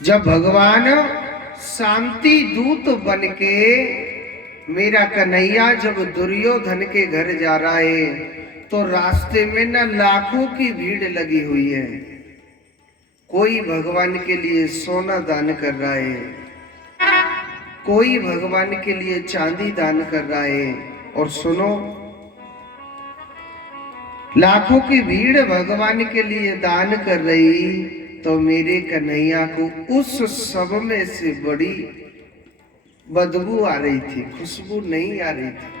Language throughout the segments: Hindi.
जब भगवान शांति दूत बनके मेरा कन्हैया जब दुर्योधन के घर जा रहा है तो रास्ते में ना लाखों की भीड़ लगी हुई है। कोई भगवान के लिए सोना दान कर रहा है, कोई भगवान के लिए चांदी दान कर रहा है। और सुनो, लाखों की भीड़ भगवान के लिए दान कर रही तो मेरे कन्हैया को उस सब में से बड़ी बदबू आ रही थी, खुशबू नहीं आ रही थी।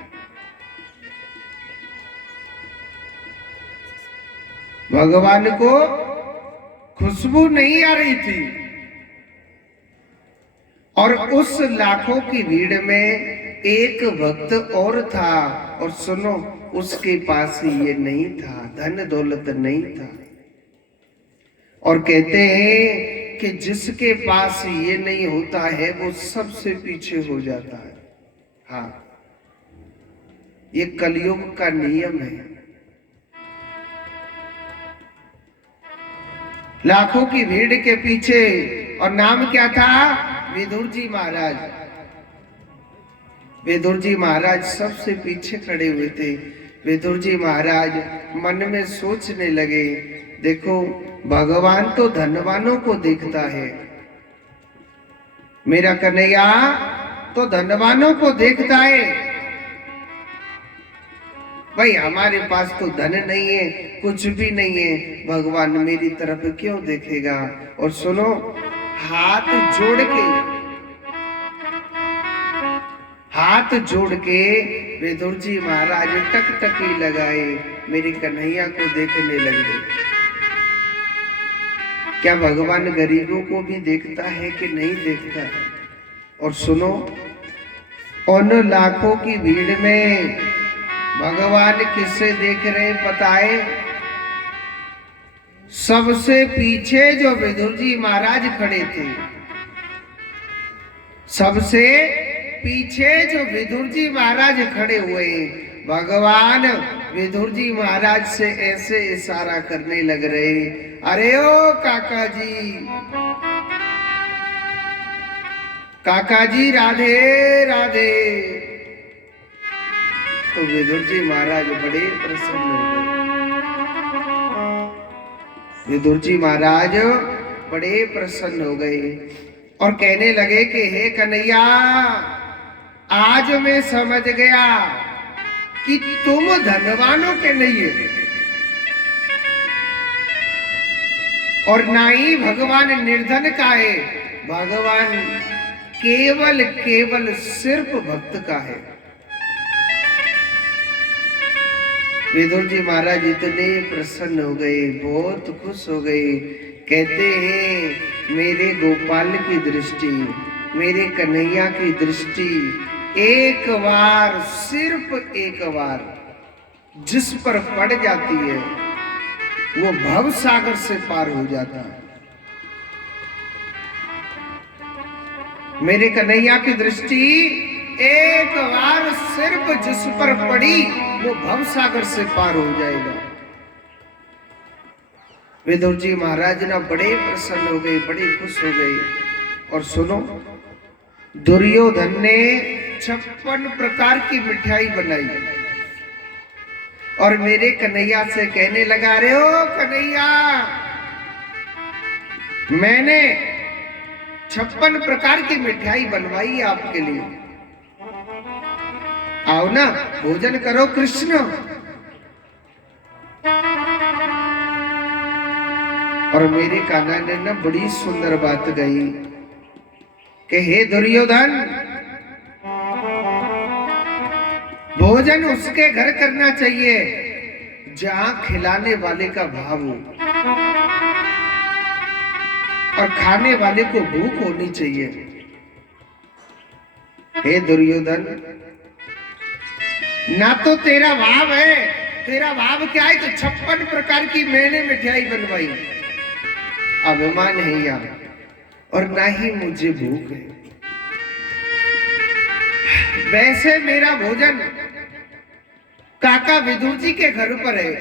भगवान को खुशबू नहीं आ रही थी। और उस लाखों की भीड़ में एक भक्त और था, और सुनो, उसके पास ये नहीं था, धन दौलत नहीं था। और कहते हैं कि जिसके पास ये नहीं होता है वो सबसे पीछे हो जाता है। हाँ, ये कलयुग का नियम है। लाखों की भीड़ के पीछे, और नाम क्या था? विदुर जी महाराज। विदुर जी महाराज सबसे पीछे खड़े हुए थे। विदुर जी महाराज मन में सोचने लगे, देखो, भगवान तो धनवानों को देखता है, मेरा कन्हैया तो धनवानों को देखता है। भाई हमारे पास तो धन नहीं है, कुछ भी नहीं है, भगवान मेरी तरफ क्यों देखेगा? और सुनो, हाथ जोड़ के विदुर जी महाराज टकटकी लगाए, मेरे कन्हैया को देखने लग गए। क्या भगवान गरीबों को भी देखता है कि नहीं देखता है? और सुनो, उन लाखों की भीड़ में भगवान किससे देख रहे पता है? सबसे पीछे जो विदुर जी महाराज खड़े थे, सबसे पीछे जो विदुर जी महाराज खड़े हुए, भगवान विदुर जी महाराज से ऐसे इशारा करने लग रहे, अरे ओ काका जी, काका जी, राधे राधे। तो विदुर जी महाराज बड़े प्रसन्न हो गए। विदुर जी महाराज बड़े प्रसन्न हो गए और कहने लगे कि हे कन्हैया, आज मैं समझ गया कि तुम धनवानों के नहीं है और ना ही भगवान निर्धन का है, भगवान केवल केवल सिर्फ भक्त का है। विदुर जी महाराज इतने प्रसन्न हो गए, बहुत खुश हो गए। कहते हैं, मेरे गोपाल की दृष्टि, मेरे कन्हैया की दृष्टि एक बार, सिर्फ एक बार जिस पर पड़ जाती है वो भव सागर से पार हो जाता है। मेरे कन्हैया की दृष्टि एक बार सिर्फ जिस पर पड़ी वो भव सागर से पार हो जाएगा। विदुर जी महाराज ना बड़े प्रसन्न हो गए, बड़े खुश हो गए। और सुनो, दुर्योधन ने 56 प्रकार की मिठाई बनाई और मेरे कन्हैया से कहने लगा, रे ओ कन्हैया, मैंने 56 प्रकार की मिठाई बनवाई है आपके लिए, आओ ना, भोजन करो कृष्ण। और मेरे कान्हा ने ना बड़ी सुंदर बात कही कि हे दुर्योधन, भोजन उसके घर करना चाहिए जहां खिलाने वाले का भाव हो और खाने वाले को भूख होनी चाहिए। हे दुर्योधन, ना तो तेरा भाव है, तेरा भाव क्या है? तो 56 प्रकार की मैंने मिठाई बनवाई, अभिमान है यार, और ना ही मुझे भूख है। वैसे मेरा भोजन काका विदुर जी के घर पर है।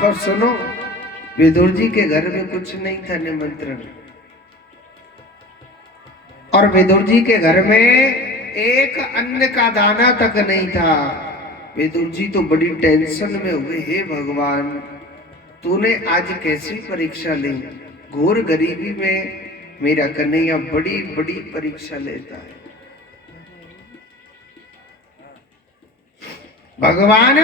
और सुनो, विदुर जी के घर में कुछ नहीं था निमंत्रण, और विदुर जी के घर में एक अन्न का दाना तक नहीं था। विदुर जी तो बड़ी टेंशन में हुए, हे भगवान तूने आज कैसी परीक्षा ली, घोर गरीबी में मेरा कन्हैया बड़ी बड़ी परीक्षा लेता है। भगवान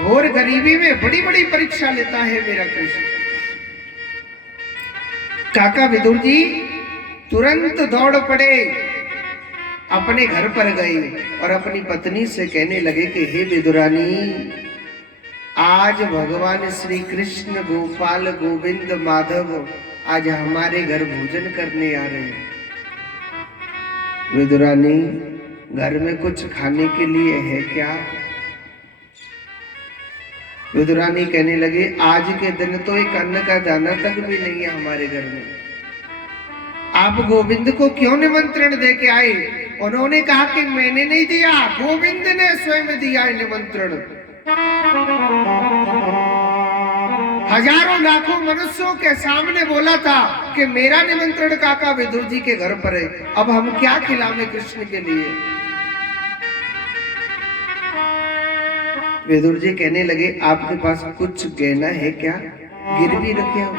घोर गरीबी में बड़ी बड़ी परीक्षा लेता है मेरा कृष्ण। काका विदुर जी तुरंत दौड़ पड़े, अपने घर पर गए और अपनी पत्नी से कहने लगे कि हे विदुरानी, आज भगवान श्री कृष्ण गोपाल गोविंद माधव आज हमारे घर भोजन करने आ रहे हैं। विदुरानी घर में कुछ खाने के लिए है क्या? विदुरानी कहने लगे आज के दिन तो एक अन्न का दाना तक भी नहीं है हमारे घर में। आप गोविंद को क्यों निमंत्रण दे के आए? उन्होंने कहा कि मैंने नहीं दिया, गोविंद ने स्वयं दिया है निमंत्रण। हजारों लाखों मनुष्यों के सामने बोला था कि मेरा निमंत्रण काका विदुर जी के घर पर है, अब हम क्या खिलावे कृष्ण के लिए? विदुर जी कहने लगे आपके पास कुछ गहना है क्या, गिरवी रखे हो?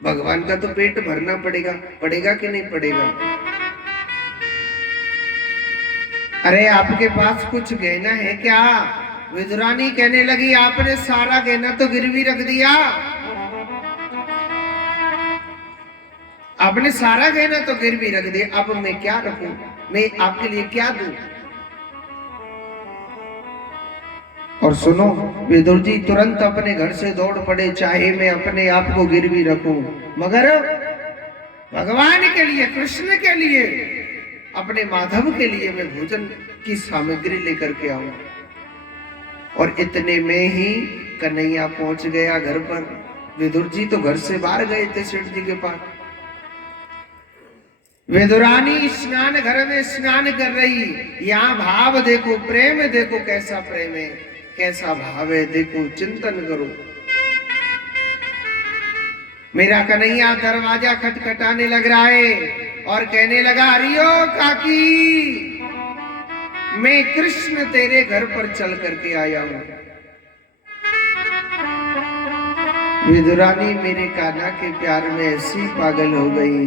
भगवान का तो पेट भरना पड़ेगा, पड़ेगा कि नहीं पड़ेगा? अरे आपके पास कुछ गहना है क्या? विदुरानी कहने लगी आपने सारा गहना तो गिरवी रख दिया, आपने सारा गहना तो गिरवी रख दिया, अब मैं क्या रखूं, मैं आपके लिए क्या दूं? और सुनो, विदुर जी तुरंत अपने घर से दौड़ पड़े, चाहे मैं अपने आप को गिरवी रखूं मगर भगवान के लिए, कृष्ण के लिए, अपने माधव के लिए मैं भोजन की सामग्री लेकर के आऊं। और इतने में ही कन्हैया पहुंच गया घर पर। विदुर जी तो घर से बाहर गए थे सेठ जी के पास। विदुरानी स्नान घर में स्नान कर रही, यहाँ भाव देखो, प्रेम देखो, कैसा प्रेम है, कैसा भाव है, देखो, चिंतन करो। मेरा कन्हैया दरवाजा खटखटाने लग रहा है और कहने लगा अरियो काकी, मैं कृष्ण तेरे घर पर चल करके आया हूं। विदुरानी मेरे कान्हा के प्यार में ऐसी पागल हो गई,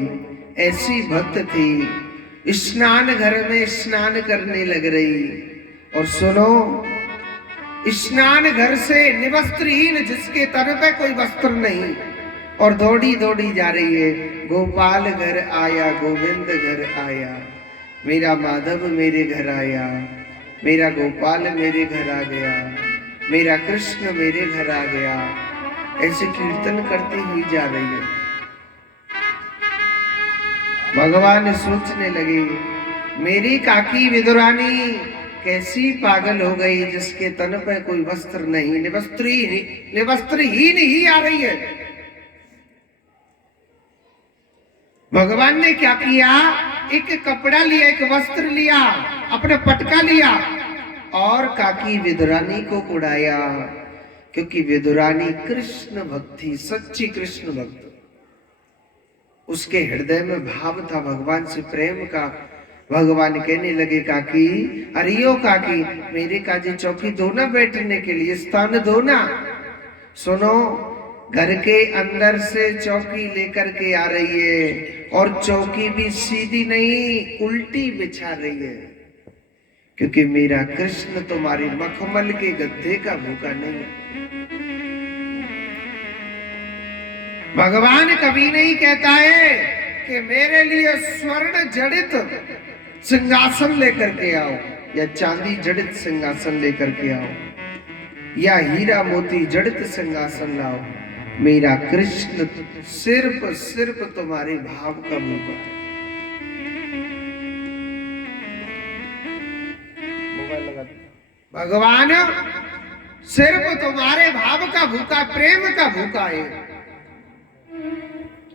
ऐसी भक्त थी, स्नान घर में स्नान करने लग रही। और सुनो, स्नान घर से निवस्त्रहीन, जिसके तन पे कोई वस्त्र नहीं, और दौड़ी दौड़ी जा रही है, गोपाल घर आया, गोविंद घर आया, मेरा माधव मेरे घर आया, मेरा गोपाल मेरे घर आ गया, मेरा कृष्ण मेरे घर आ गया, ऐसे कीर्तन करती हुई जा रही है। भगवान सोचने लगे मेरी काकी विदुरानी कैसी पागल हो गई, जिसके तन पे कोई वस्त्र नहीं, निवस्त्रहीन ही आ रही है। भगवान ने क्या किया, एक कपड़ा लिया, एक वस्त्र लिया, अपना पटका लिया और काकी विदुरानी को उड़ाया, क्योंकि विदुरानी कृष्ण भक्त थी, सच्ची कृष्ण भक्त। उसके हृदय में भाव था भगवान से प्रेम का। भगवान कहने लगे काकी, अरियो काकी, मेरे काजी चौकी दो ना, बैठने के लिए स्थान दो ना। सुनो, घर के अंदर से चौकी लेकर के आ रही है और चौकी भी सीधी नहीं, उल्टी बिछा रही है, क्योंकि मेरा कृष्ण तुम्हारी मखमल के गद्दे का भूखा नहीं है। भगवान कभी नहीं कहता है कि मेरे लिए स्वर्ण जड़ित सिंहासन लेकर के आओ, या चांदी जड़ित सिंहासन लेकर के आओ, या हीरा मोती जड़ित सिंहासन लाओ। मेरा कृष्ण सिर्फ सिर्फ तुम्हारे भाव का भूखा है। भगवान सिर्फ तुम्हारे भाव का भूखा, प्रेम का भूखा है।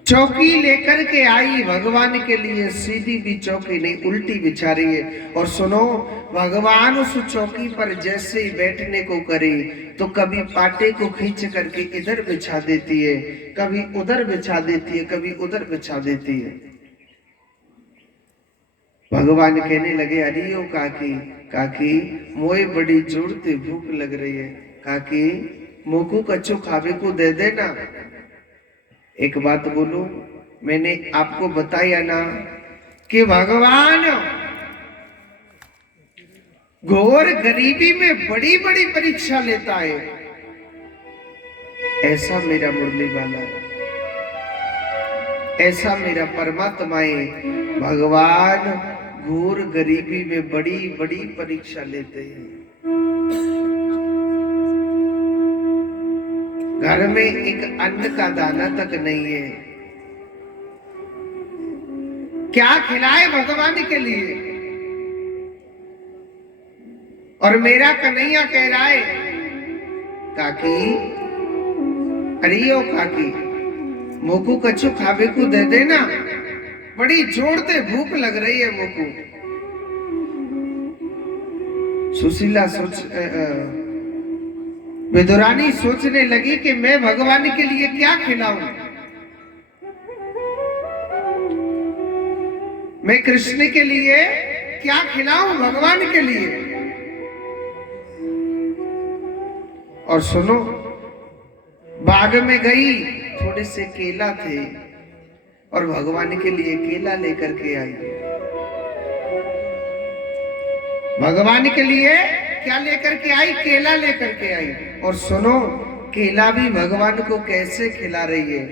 चौकी लेकर के आई भगवान के लिए, सीधी भी चौकी नहीं, उल्टी बिछा रही है। और सुनो, भगवान उस चौकी पर जैसे ही बैठने को करे तो कभी पाटे को खींच करके इधर बिछा देती है, कभी उधर बिछा देती है, कभी उधर बिछा देती है। भगवान कहने लगे, अरे ओ काकी, काकी मोए बड़ी जोरते भूख लग रही है, काकी मोकू कच्चू खावे को दे देना। एक बात बोलूं, मैंने आपको बताया ना कि भगवान घोर गरीबी में बड़ी बड़ी परीक्षा लेता है। ऐसा मेरा मुरली वाला, ऐसा मेरा परमात्मा है। भगवान घोर गरीबी में बड़ी बड़ी परीक्षा लेते हैं। घर में एक अन्न का दाना तक नहीं है, क्या खिलाए भगवान के लिए। और मेरा कन्हैया कह रहा है, काकी, अरे ओ काकी मोकू कच्चू खावे को दे देना, बड़ी जोरते भूख लग रही है मोकू। सुशीला विदुरानी सोचने लगी कि मैं भगवान के लिए क्या खिलाऊं, मैं कृष्ण के लिए क्या खिलाऊं भगवान के लिए। और सुनो, बाग में गई, थोड़े से केला थे और भगवान के लिए केला लेकर के आई। भगवान के लिए क्या लेकर के आई? केला लेकर के आई। और सुनो, केला भी भगवान को कैसे खिला रही है?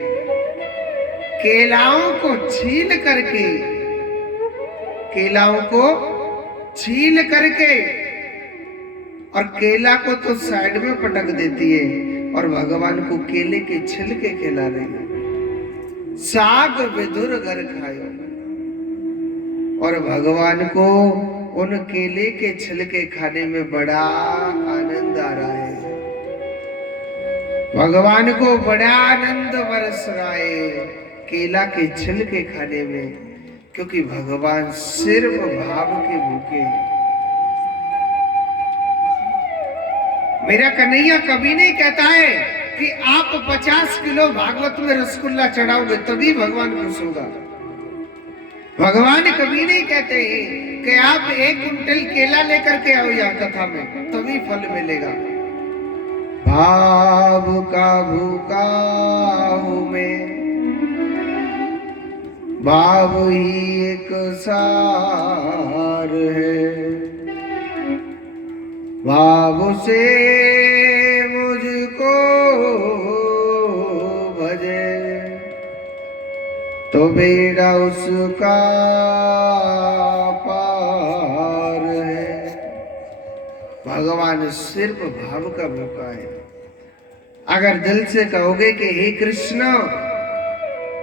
केलाओं को छील करके, केलाओं को छील करके, और केला को तो साइड में पटक देती है और भगवान को केले के छिलके खिला रही है। साग विदुर घर खायो, और भगवान को उन केले के छिलके खाने में बड़ा आनंद आ रहा है। भगवान को बड़ा आनंद बरस रहा है केला के छिलके खाने में, क्योंकि भगवान सिर्फ भाव के भूखे हैं। मेरा कन्हैया कभी नहीं कहता है कि आप 50 किलो भागवत में रसगुल्ला चढ़ाओगे तभी भगवान खुश होगा। भगवान कभी नहीं कहते हैं कि आप 1 कुंटल केला लेकर के आओ यहाँ कथा में तभी फल मिलेगा। भाव का भूखा हूं मैं, भाव ही एक सार है, भाव से मुझको भजे तो बेड़ा उसका पार है। भगवान सिर्फ भाव का भूखा है। अगर दिल से कहोगे कि हे कृष्ण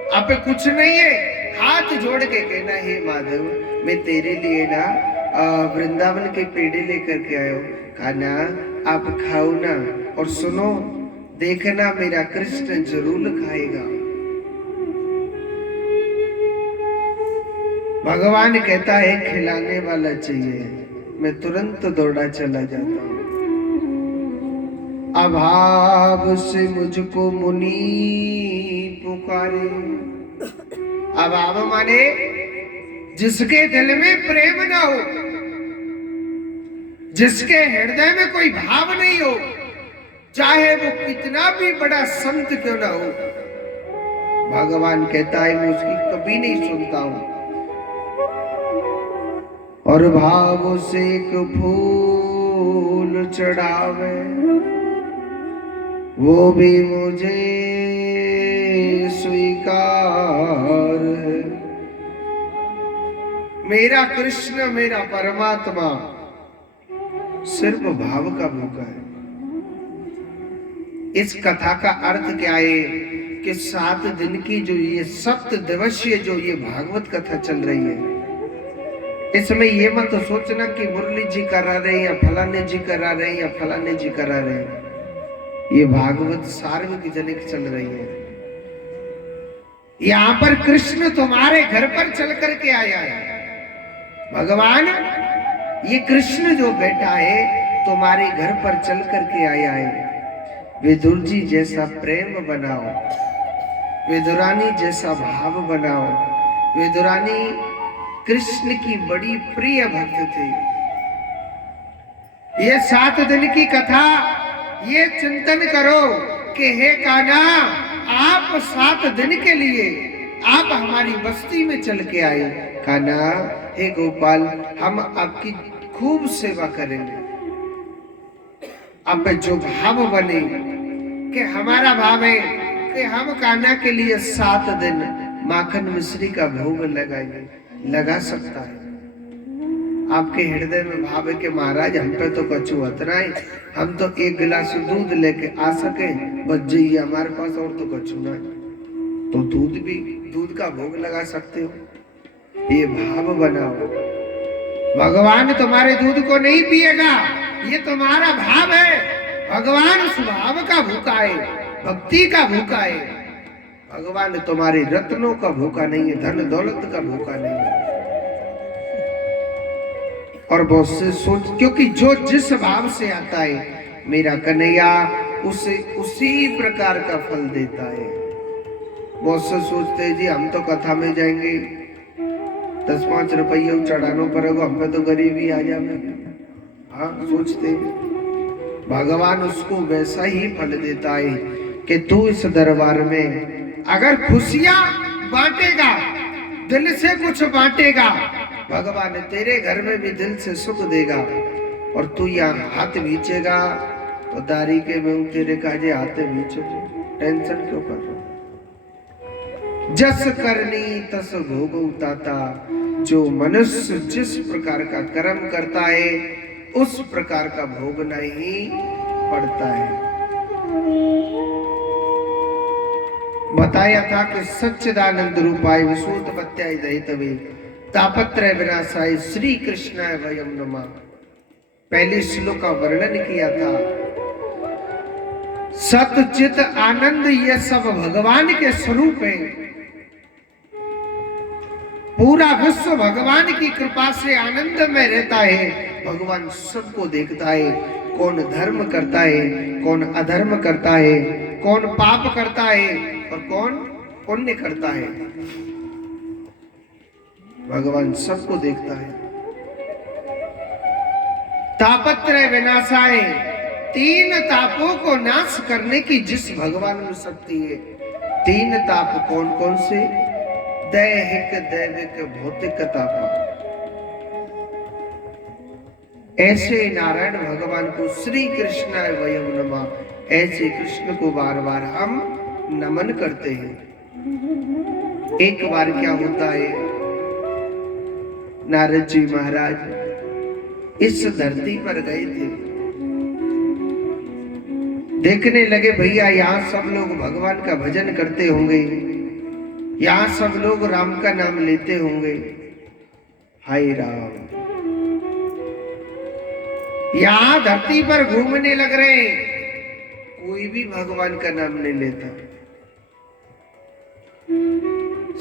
आप पे कुछ नहीं है, हाथ जोड़ के कहना, हे माधव मैं तेरे लिए ना वृंदावन के पेड़े लेकर के आयो, खाना आप खाओ ना, और सुनो देखना मेरा कृष्ण जरूर खाएगा। भगवान कहता है खिलाने वाला चाहिए, मैं तुरंत दौड़ा चला जाता हूं। अभाव से मुझको मुनि पुकारे। अभाव माने जिसके दिल में प्रेम ना हो, जिसके हृदय में कोई भाव नहीं हो, चाहे वो कितना भी बड़ा संत क्यों ना हो, भगवान कहता है मैं उसकी कभी नहीं सुनता हूं। और भाव से एक फूल चढ़ावे वो भी मुझे स्वीकार है। मेरा कृष्ण मेरा परमात्मा सिर्फ भाव का भूखा है। इस कथा का अर्थ क्या है कि 7 दिन की जो ये 7 दिवसीय जो ये भागवत कथा चल रही है, इसमें ये मत सोचना कि मुरली जी करा रहे या फलाने जी करा रहे या फलाने जी करा रहे। ये भागवत सार्वजनिक चल रही है। यहां पर कृष्ण तुम्हारे घर पर चल करके आया है। भगवान ये कृष्ण जो बैठा है तुम्हारे घर पर चल करके आया है। विदुर जी जैसा प्रेम बनाओ, विदुरानी जैसा भाव बनाओ। विदुरानी कृष्ण की बड़ी प्रिय भक्त थे। ये 7 दिन की कथा, ये चिंतन करो कि हे कान्हा, आप 7 दिन के लिए आप हमारी बस्ती में चल के आए। कान्हा, हे गोपाल, हम आपकी खूब सेवा करेंगे। आप जो भाव बने कि हमारा भाव है कि हम कान्हा के लिए 7 दिन माखन मिश्री का भोग लगाएंगे। लगा सकता है आपके हृदय में भाव है कि महाराज हम पे तो कछु उतना है, हम तो 1 गिलास दूध लेके आ सके बस जाइए हमारे पास, और तो कछु ना है, तो दूध का भोग लगा सकते हो। ये भाव बनाओ। भगवान तुम्हारे दूध को नहीं पिएगा, ये तुम्हारा भाव है। भगवान स्वभाव का भूखा है, भक्ति का भूखा है। भगवान तुम्हारे रत्नों का भूखा नहीं है, धन दौलत का भूखा नहीं है। और बहुत से सोच, क्योंकि जो जिस भाव से आता है मेरा कन्हैया उसे उसी प्रकार का फल देता है। बहुत से सोचते हैं जी हम तो कथा में जाएंगे 10-5 रुपये चढ़ानो पड़ेगा, हम पे तो गरीबी आ जाए। हाँ सोचते हैं, भगवान उसको वैसा ही फल देता है कि तू इस दरबार में अगर खुशियां बांटेगा, दिल से कुछ बांटेगा, भगवान तेरे घर में भी दिल से सुख देगा। और तू यहाँ हाथ बीचेगा तो दारी के में तेरे काजे हाथ बीचो, टेंशन क्यों कर रहा? जस करनी तस भोग उताता, जो मनुष्य जिस प्रकार का कर्म करता है उस प्रकार का भोगना ही पड़ता है। बताया था कि सच्चिदानंद रूपाय विशुद्धपत्याय दयितवे तापत्रय विनाशाय श्री कृष्णाय वयम नमः। पहले श्लोक का वर्णन किया था। सत चित आनंद ये सब भगवान के स्वरूप है। पूरा विश्व भगवान की कृपा से आनंद में रहता है। भगवान सबको देखता है, कौन धर्म करता है, कौन अधर्म करता है, कौन पाप करता है और कौन पुण्य करता है। भगवान सबको देखता है। तापत्रय विनाशाय, 3 तापों को नाश करने की जिस भगवान में शक्ति है। 3 ताप कौन कौन से? दैहिक, दैविक, भौतिक ताप। ऐसे नारायण भगवान को श्री कृष्णाय वयम नमः, ऐसे कृष्ण को बार बार हम नमन करते हैं। एक बार क्या होता है, नारद जी महाराज इस धरती पर गए थे, देखने लगे भैया यहाँ सब लोग भगवान का भजन करते होंगे, यहाँ सब लोग राम का नाम लेते होंगे। हाय राम, यहाँ धरती पर घूमने लग रहे, कोई भी भगवान का नाम नहीं लेता।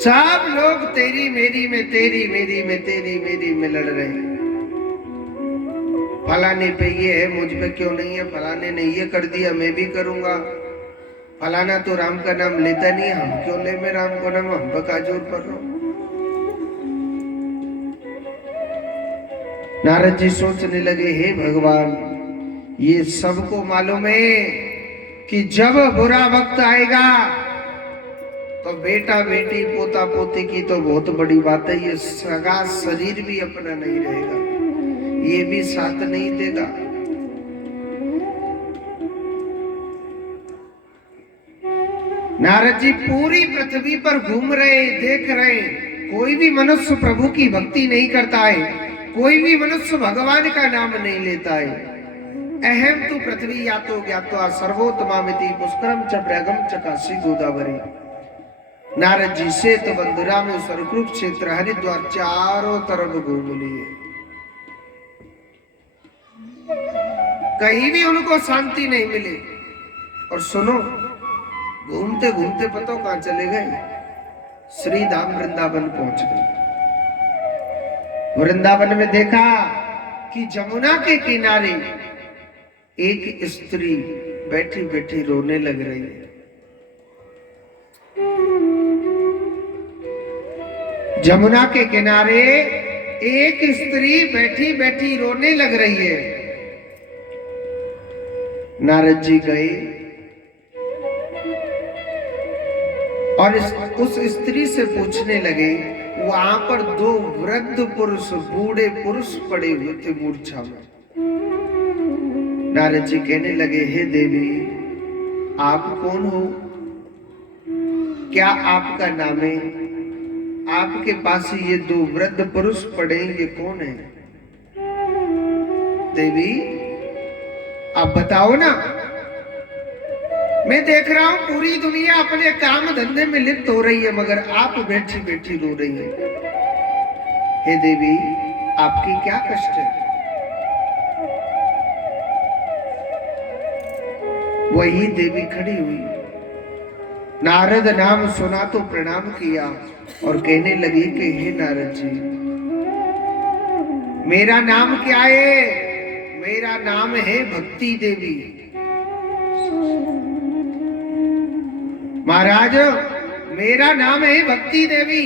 सब लोग तेरी मेरी में, तेरी मेरी में, तेरी मेरी में लड़ रहे हैं। फलाने पे ये है, मुझ पे क्यों नहीं है, फलाने ने ये कर दिया मैं भी करूंगा, फलाना तो राम का नाम लेता नहीं, हम क्यों ले मैं राम को नाम, हम पे का जोर कर रहा हूं। नारद जी सोचने लगे, हे भगवान, ये सबको मालूम है कि जब बुरा वक्त आएगा तो बेटा बेटी पोता पोती की तो बहुत बड़ी बात है, ये सगा शरीर भी अपना नहीं रहेगा, ये भी साथ नहीं देगा। नारद जी पूरी पृथ्वी पर घूम रहे, देख रहे, कोई भी मनुष्य प्रभु की भक्ति नहीं करता है, कोई भी मनुष्य भगवान का नाम नहीं लेता है। अहम तो पृथ्वी यातो ज्ञात्वा सर्वोत्तमामिति पुष्करम च प्रयागम च काशी गोदावरी। नारद जी से तो बंधुरा में स्वरूप क्षेत्र हरिद्वार चारों तरफ घूम लिए, कहीं भी उनको शांति नहीं मिली। और सुनो, घूमते घूमते पता कहां चले गए, श्री धाम वृंदावन पहुंच गए। वृंदावन में देखा कि जमुना के किनारे एक स्त्री बैठी बैठी रोने लग रही है। जमुना के किनारे एक स्त्री बैठी बैठी रोने लग रही है। नारद जी गए और उस स्त्री से पूछने लगे। वहां पर दो वृद्ध पुरुष, बूढ़े पुरुष पड़े हुए थे मूर्छा में। नारद जी कहने लगे, हे देवी, आप कौन हो? क्या आपका नाम है? आपके पास ये दो वृद्ध पुरुष पड़े, ये कौन है? देवी, आप बताओ ना। मैं देख रहा हूं पूरी दुनिया अपने काम धंधे में लिप्त हो रही है, मगर आप बैठी बैठी रो रही हैं। हे देवी, आपकी क्या कष्ट है? वही देवी खड़ी हुई, नारद नाम सुना तो प्रणाम किया और कहने लगी कि हे नारद जी, मेरा नाम क्या है? मेरा नाम है भक्ति देवी। महाराज, मेरा नाम है भक्ति देवी।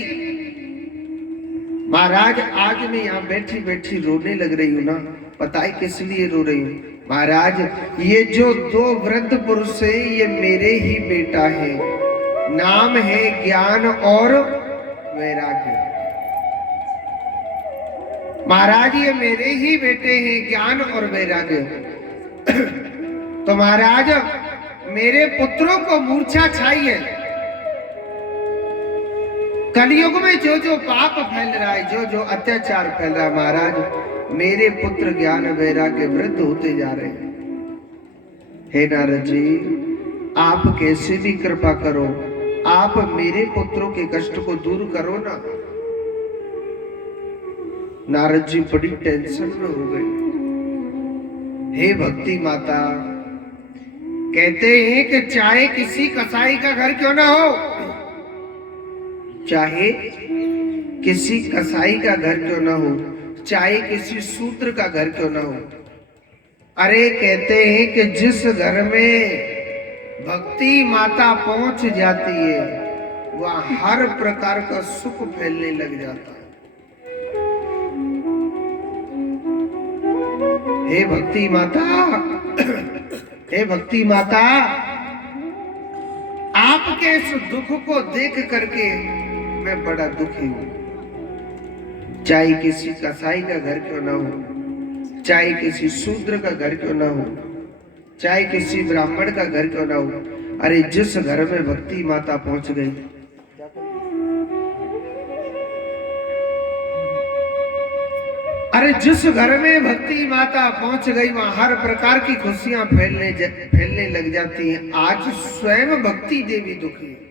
महाराज, आज मैं यहाँ बैठी बैठी रोने लग रही हूँ ना, पता है किस लिए रो रही हूँ? महाराज, ये जो दो वृद्ध पुरुष है, ये मेरे ही बेटा है। नाम है ज्ञान और वैराग्य। महाराज, ये मेरे ही बेटे हैं, ज्ञान और वैराग्य। तो महाराज, मेरे पुत्रों को मूर्छा छाई है। कलयुग में जो जो पाप फैल रहा है, जो जो अत्याचार फैल रहा है, महाराज, मेरे पुत्र ज्ञान वैराग्य वृद्ध होते जा रहे हैं। हे नारद जी, आप कैसे भी कृपा करो, आप मेरे पुत्रों के कष्ट को दूर करो ना। नारद जी बड़ी टेंशन में हो गए। हे भक्ति माता, कहते हैं कि चाहे किसी कसाई का घर क्यों ना हो, चाहे किसी कसाई का घर क्यों ना हो, चाहे किसी शूद्र का घर क्यों ना हो, अरे कहते हैं कि जिस घर में भक्ति माता पहुंच जाती है, वह हर प्रकार का सुख फैलने लग जाता है। हे भक्ति माता, हे भक्ति माता, आपके इस दुख को देख करके मैं बड़ा दुखी हूं। चाहे किसी कसाई का घर क्यों ना हो, चाहे किसी शूद्र का घर क्यों ना हो, चाहे किसी ब्राह्मण का घर क्यों ना हो, अरे जिस घर में भक्ति माता पहुंच गई, अरे जिस घर में भक्ति माता पहुंच गई, वहां हर प्रकार की खुशियां फैलने लग जाती हैं। आज स्वयं भक्ति देवी दुखी है।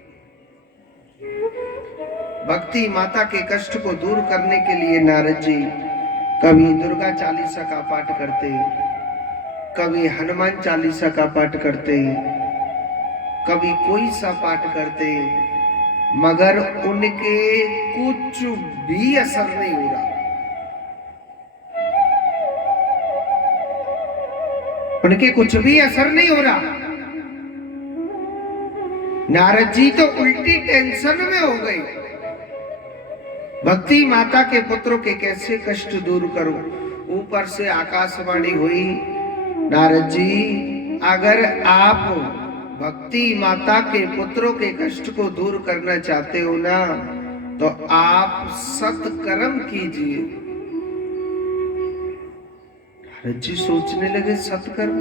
भक्ति माता के कष्ट को दूर करने के लिए नारद जी कभी दुर्गा चालीसा का पाठ करते हैं, कभी हनुमान चालीसा का पाठ करते हैं, कभी कोई सा पाठ करते हैं, मगर उनके कुछ भी असर नहीं हो रहा। उनके कुछ भी असर नहीं हो रहा। नारद जी तो उल्टी टेंशन में हो गए। भक्ति माता के पुत्रों के कैसे कष्ट दूर करूं? ऊपर से आकाशवाणी हुई, नारद जी, अगर आप भक्ति माता के पुत्रों के कष्ट को दूर करना चाहते हो ना, तो आप सत्कर्म कीजिए। नारद जी सोचने लगे, सत्कर्म?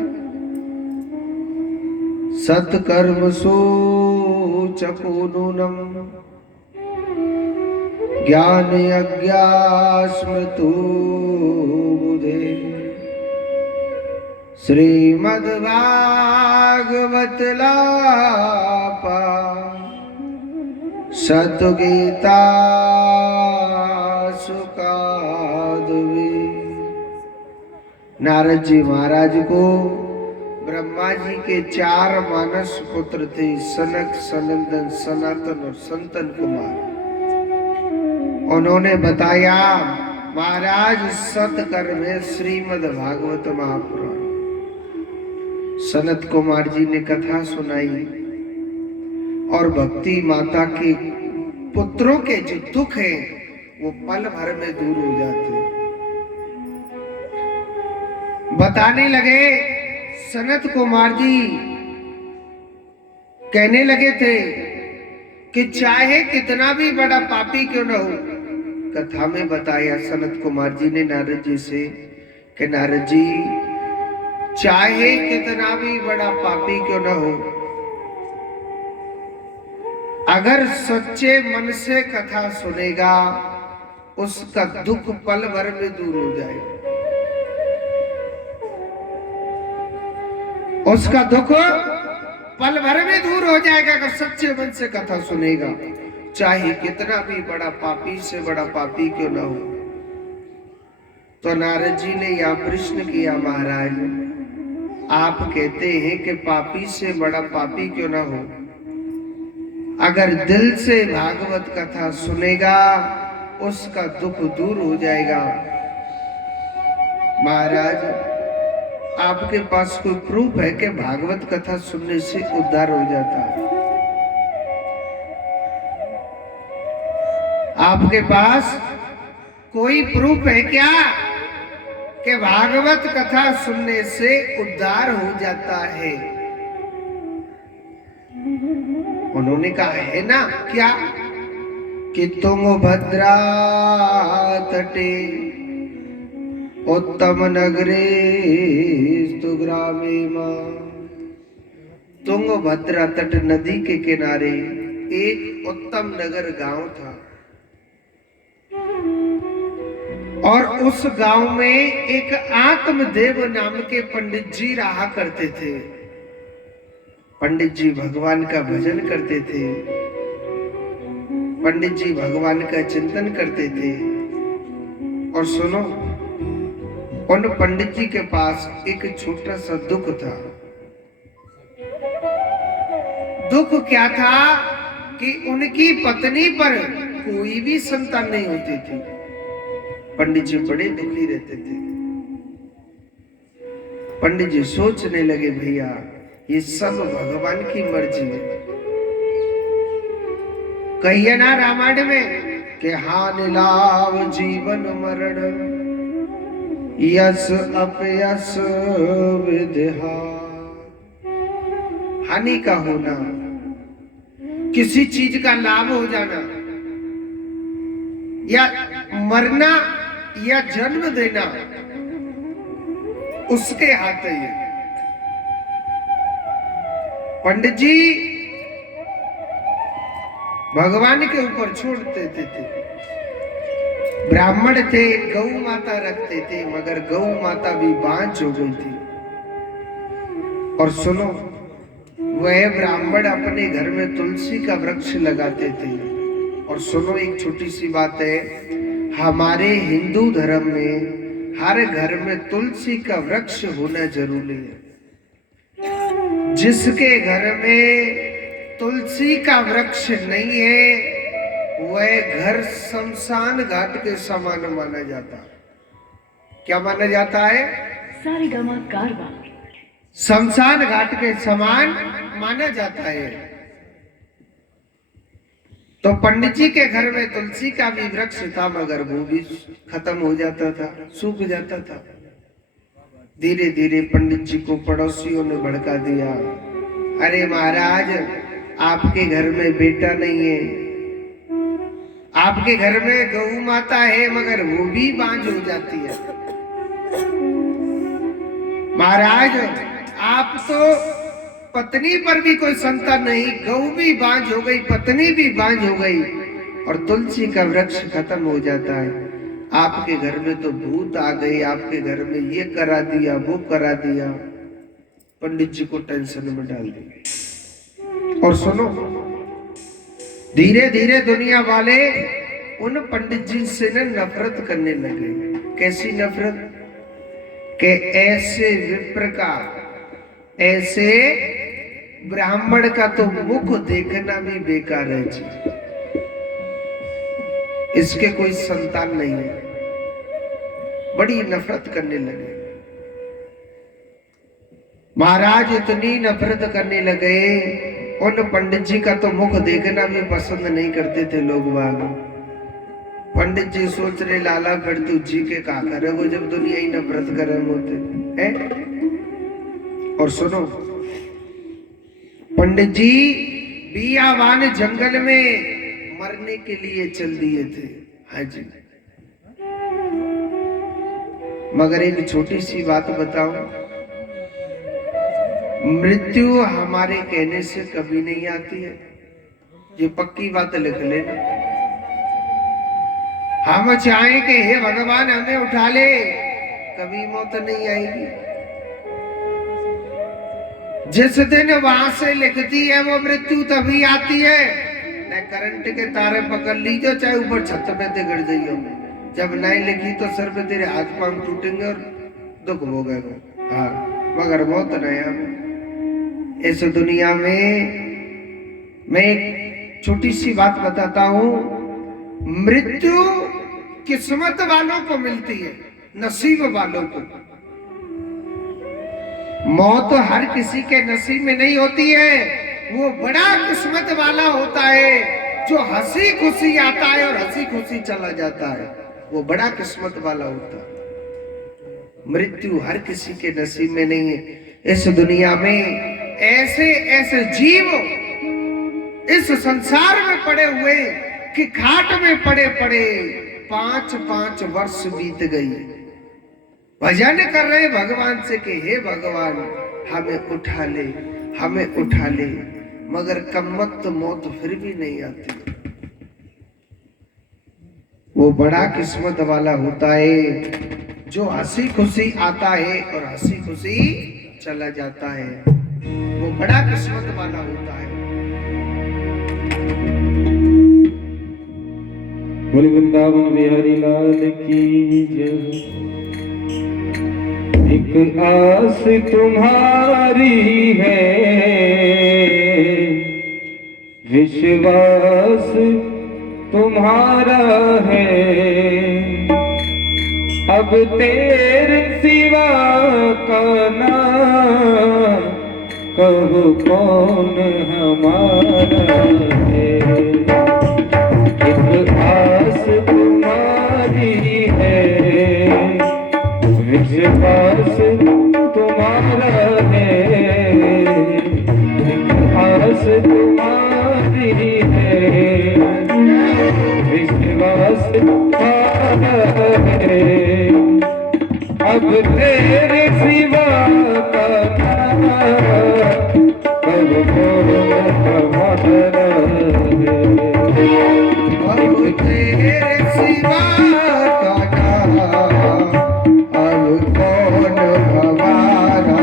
सत्कर्म सोचको नूनम ज्ञान यज्ञा स्मृतो बुधे श्रीमद् भागवत लापा सतगीता सुकादवी। नारद जी महाराज को ब्रह्मा जी के 4 मानस पुत्र थे, सनक, सनंदन, सनातन और संतन कुमार। उन्होंने बताया, महाराज सत्कर्म है श्रीमद् भागवत महापुराण। सनत कुमार जी ने कथा सुनाई और भक्ति माता के पुत्रों के जो दुख है वो पल भर में दूर हो जाते। बताने लगे सनत कुमार जी कहने लगे थे कि चाहे कितना भी बड़ा पापी क्यों न हो, कथा में बताया सनत कुमार जी ने नारद जी से कि नारद जी चाहे कितना भी बड़ा पापी क्यों न हो, अगर सच्चे मन से कथा सुनेगा उसका दुख पल भर में दूर हो जाएगा। उसका दुख पल भर में दूर हो जाएगा अगर सच्चे मन से कथा सुनेगा, चाहे कितना भी बड़ा पापी से बड़ा पापी क्यों ना हो। तो नारद जी ने यह प्रश्न किया, महाराज आप कहते हैं कि पापी से बड़ा पापी क्यों ना हो, अगर दिल से भागवत कथा सुनेगा उसका दुख दूर हो जाएगा। महाराज आपके पास कोई प्रूफ है कि भागवत कथा सुनने से उद्धार हो जाता है? आपके पास कोई प्रूफ है क्या कि भागवत कथा सुनने से उद्धार हो जाता है? उन्होंने कहा है ना, क्या कि तुंगभद्रा तटे उत्तम नगरे स्तु ग्रामे मां। तुंगभद्रा तट नदी के किनारे एक उत्तम नगर गांव था और उस गांव में एक आत्मदेव नाम के पंडित जी रहा करते थे। पंडित जी भगवान का भजन करते थे, पंडित जी भगवान का चिंतन करते थे। और सुनो, उन पंडित जी के पास एक छोटा सा दुख था। दुख क्या था कि उनकी पत्नी पर कोई भी संतान नहीं होती थी। पंडित जी बड़े दुखी रहते थे। पंडित जी सोचने लगे, भैया ये सब भगवान की मर्जी है। कहिए ना रामायण में कि हानि लाभ जीवन मरण यस अपयस विद्या। हानि का होना, किसी चीज का लाभ हो जाना या मरना या जन्म देना उसके हाथ है। पंडित जी भगवान के ऊपर छोड़ देते थे। ब्राह्मण थे, गौ माता रखते थे, मगर गौ माता भी बांझ हो गई थी। और सुनो, वह ब्राह्मण अपने घर में तुलसी का वृक्ष लगाते थे। और सुनो, एक छोटी सी बात है, हमारे हिंदू धर्म में हर घर में तुलसी का वृक्ष होना जरूरी है। जिसके घर में तुलसी का वृक्ष नहीं है वह घर शमशान घाट के समान माना जाता है। क्या माना जाता है? सारेगामा कारवा। शमशान घाट के समान माना जाता है। तो पंडित जी के घर में तुलसी का भी वृक्ष था, मगर वो भी खत्म हो जाता था, सूख जाता था। धीरे धीरे पंडित जी को पड़ोसियों ने भड़का दिया, अरे महाराज आपके घर में बेटा नहीं है, आपके घर में गौ माता है मगर वो भी बांझ हो जाती है। महाराज आप तो पत्नी पर भी कोई संतान नहीं, गौ भी बांझ हो गई, पत्नी भी बांझ हो गई और तुलसी का वृक्ष खत्म हो जाता है। आपके घर में तो भूत आ गए, आपके घर में ये करा दिया वो करा दिया। पंडित जी को टेंशन में डाल दिया। और सुनो, धीरे धीरे दुनिया वाले उन पंडित जी से नफरत करने लगे। कैसी नफरत? कि ऐसे विप्र का, ऐसे ब्राह्मण का तो मुख देखना भी बेकार है जी, इसके कोई संतान नहीं है। बड़ी नफरत करने लगे। महाराज इतनी नफरत करने लगे, उन पंडित जी का तो मुख देखना भी पसंद नहीं करते थे लोग बाग। पंडित जी सोच रहे लाला कर तू जी के का करे वो जब दुनिया ही नफरत करे होते हैं। और सुनो पंडित जी बियावान जंगल में मरने के लिए चल दिए थे। हाँ जी, मगर एक छोटी सी बात बताऊं, मृत्यु हमारे कहने से कभी नहीं आती है, ये पक्की बात लिख लेना। हम चाहें कि हे भगवान हमें उठा ले, कभी मौत नहीं आएगी। जिस दिन वहां से लिखती है वो मृत्यु तभी आती है, न करंट के तारे पकड़ लीजिए चाहे ऊपर छत पे ते गिर जाइयो, जब नहीं लिखी तो सर पे तेरे हाथ पांव टूटेंगे और दुख भोगेगा। हाँ, मगर मौत नहीं है। इस दुनिया में मैं एक छोटी सी बात बताता हूं, मृत्यु किस्मत वालों को मिलती है, नसीब वालों को। मौत हर किसी के नसीब में नहीं होती है, वो बड़ा किस्मत वाला होता है जो हंसी खुशी आता है और हंसी खुशी चला जाता है, वो बड़ा किस्मत वाला होता है। मृत्यु हर किसी के नसीब में नहीं है। इस दुनिया में ऐसे ऐसे जीव इस संसार में पड़े हुए कि खाट में पड़े पड़े 5-5 वर्ष बीत गई, भजन कर रहे भगवान से कि हे भगवान हमें उठा ले, हमें उठा ले, मगर कमबख्त मौत फिर भी नहीं आती। वो बड़ा किस्मत वाला होता है जो हंसी खुशी आता है और हंसी खुशी चला जाता है, वो बड़ा किस्मत वाला होता है। बोल वृंदावन बिहारी लाल की जय। एक आस तुम्हारी है, विश्वास तुम्हारा है, अब तेरे सिवा का ना कहो कौन हमारा है। एक आस तुम्हारी है, विश्वास तुम्हारा है, एक आस तुम्हारी है, विश्वास तुम्हारा है, अब तेरे सिवा का कब कौन हमारा है। अब तेरे सिवा का अब कौन हमारा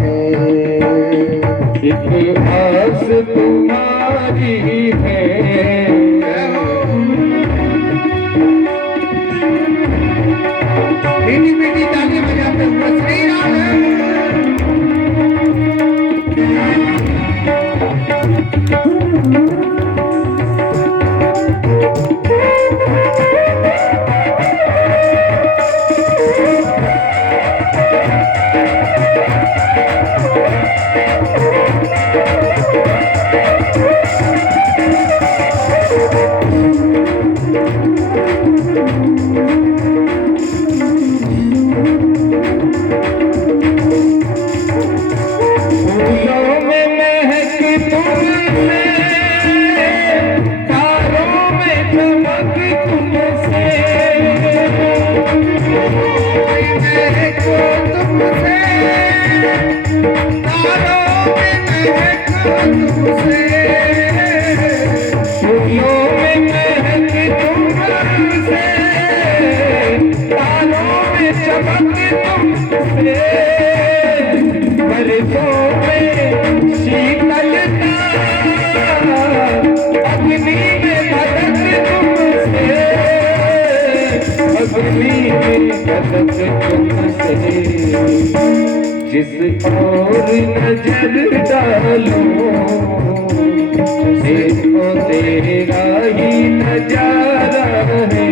है। एक आस तुम्हारी है, मीठी मीठी ताली बजाते हुए श्री राम। जिस और नजर डालो देखो तेरा ही नजारा है,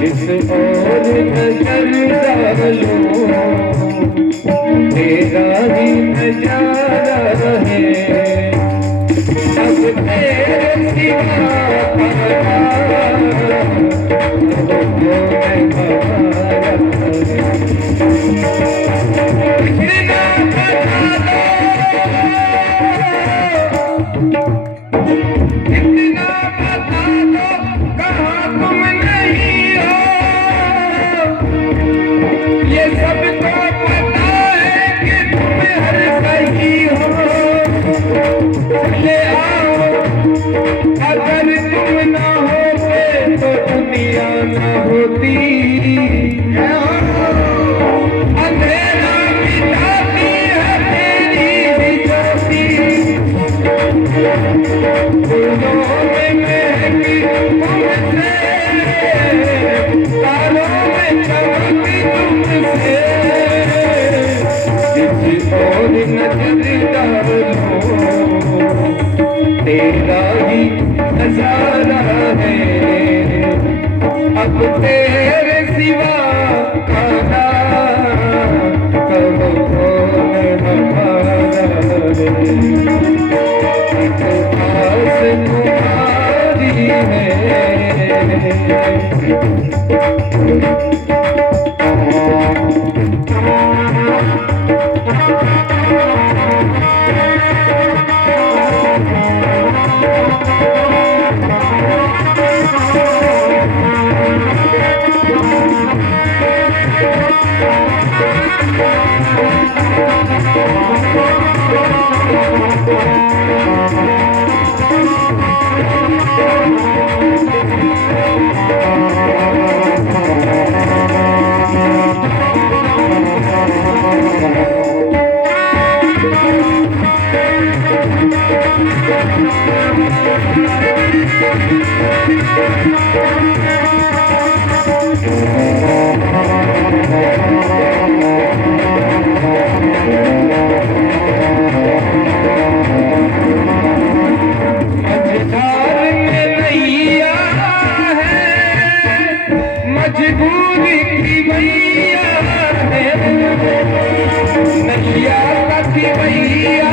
जिस और नजर डालो तेरा ही नजारा है, अब तेरे सिवा तेरा ही नजारा है, अब तेरे सिवा खाना कब कौन हमारा है। एक आस तुम्हारी मजबूरी की मैया है, नैया की मैया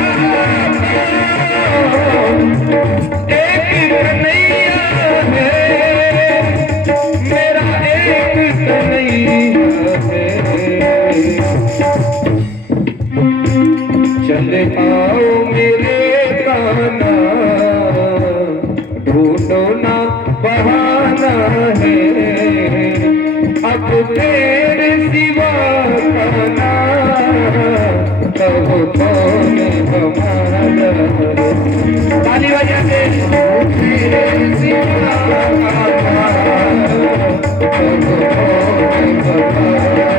एक कन्हैया है, मेरा एक कन्हैया है। चले आओ मेरे कान्हा, ढूंढो ना बहाना है, अब तेरे सिवा खाना कब कौन हमारा। ताली बजा के तेरे सिवा खाना कब कौन हमारा।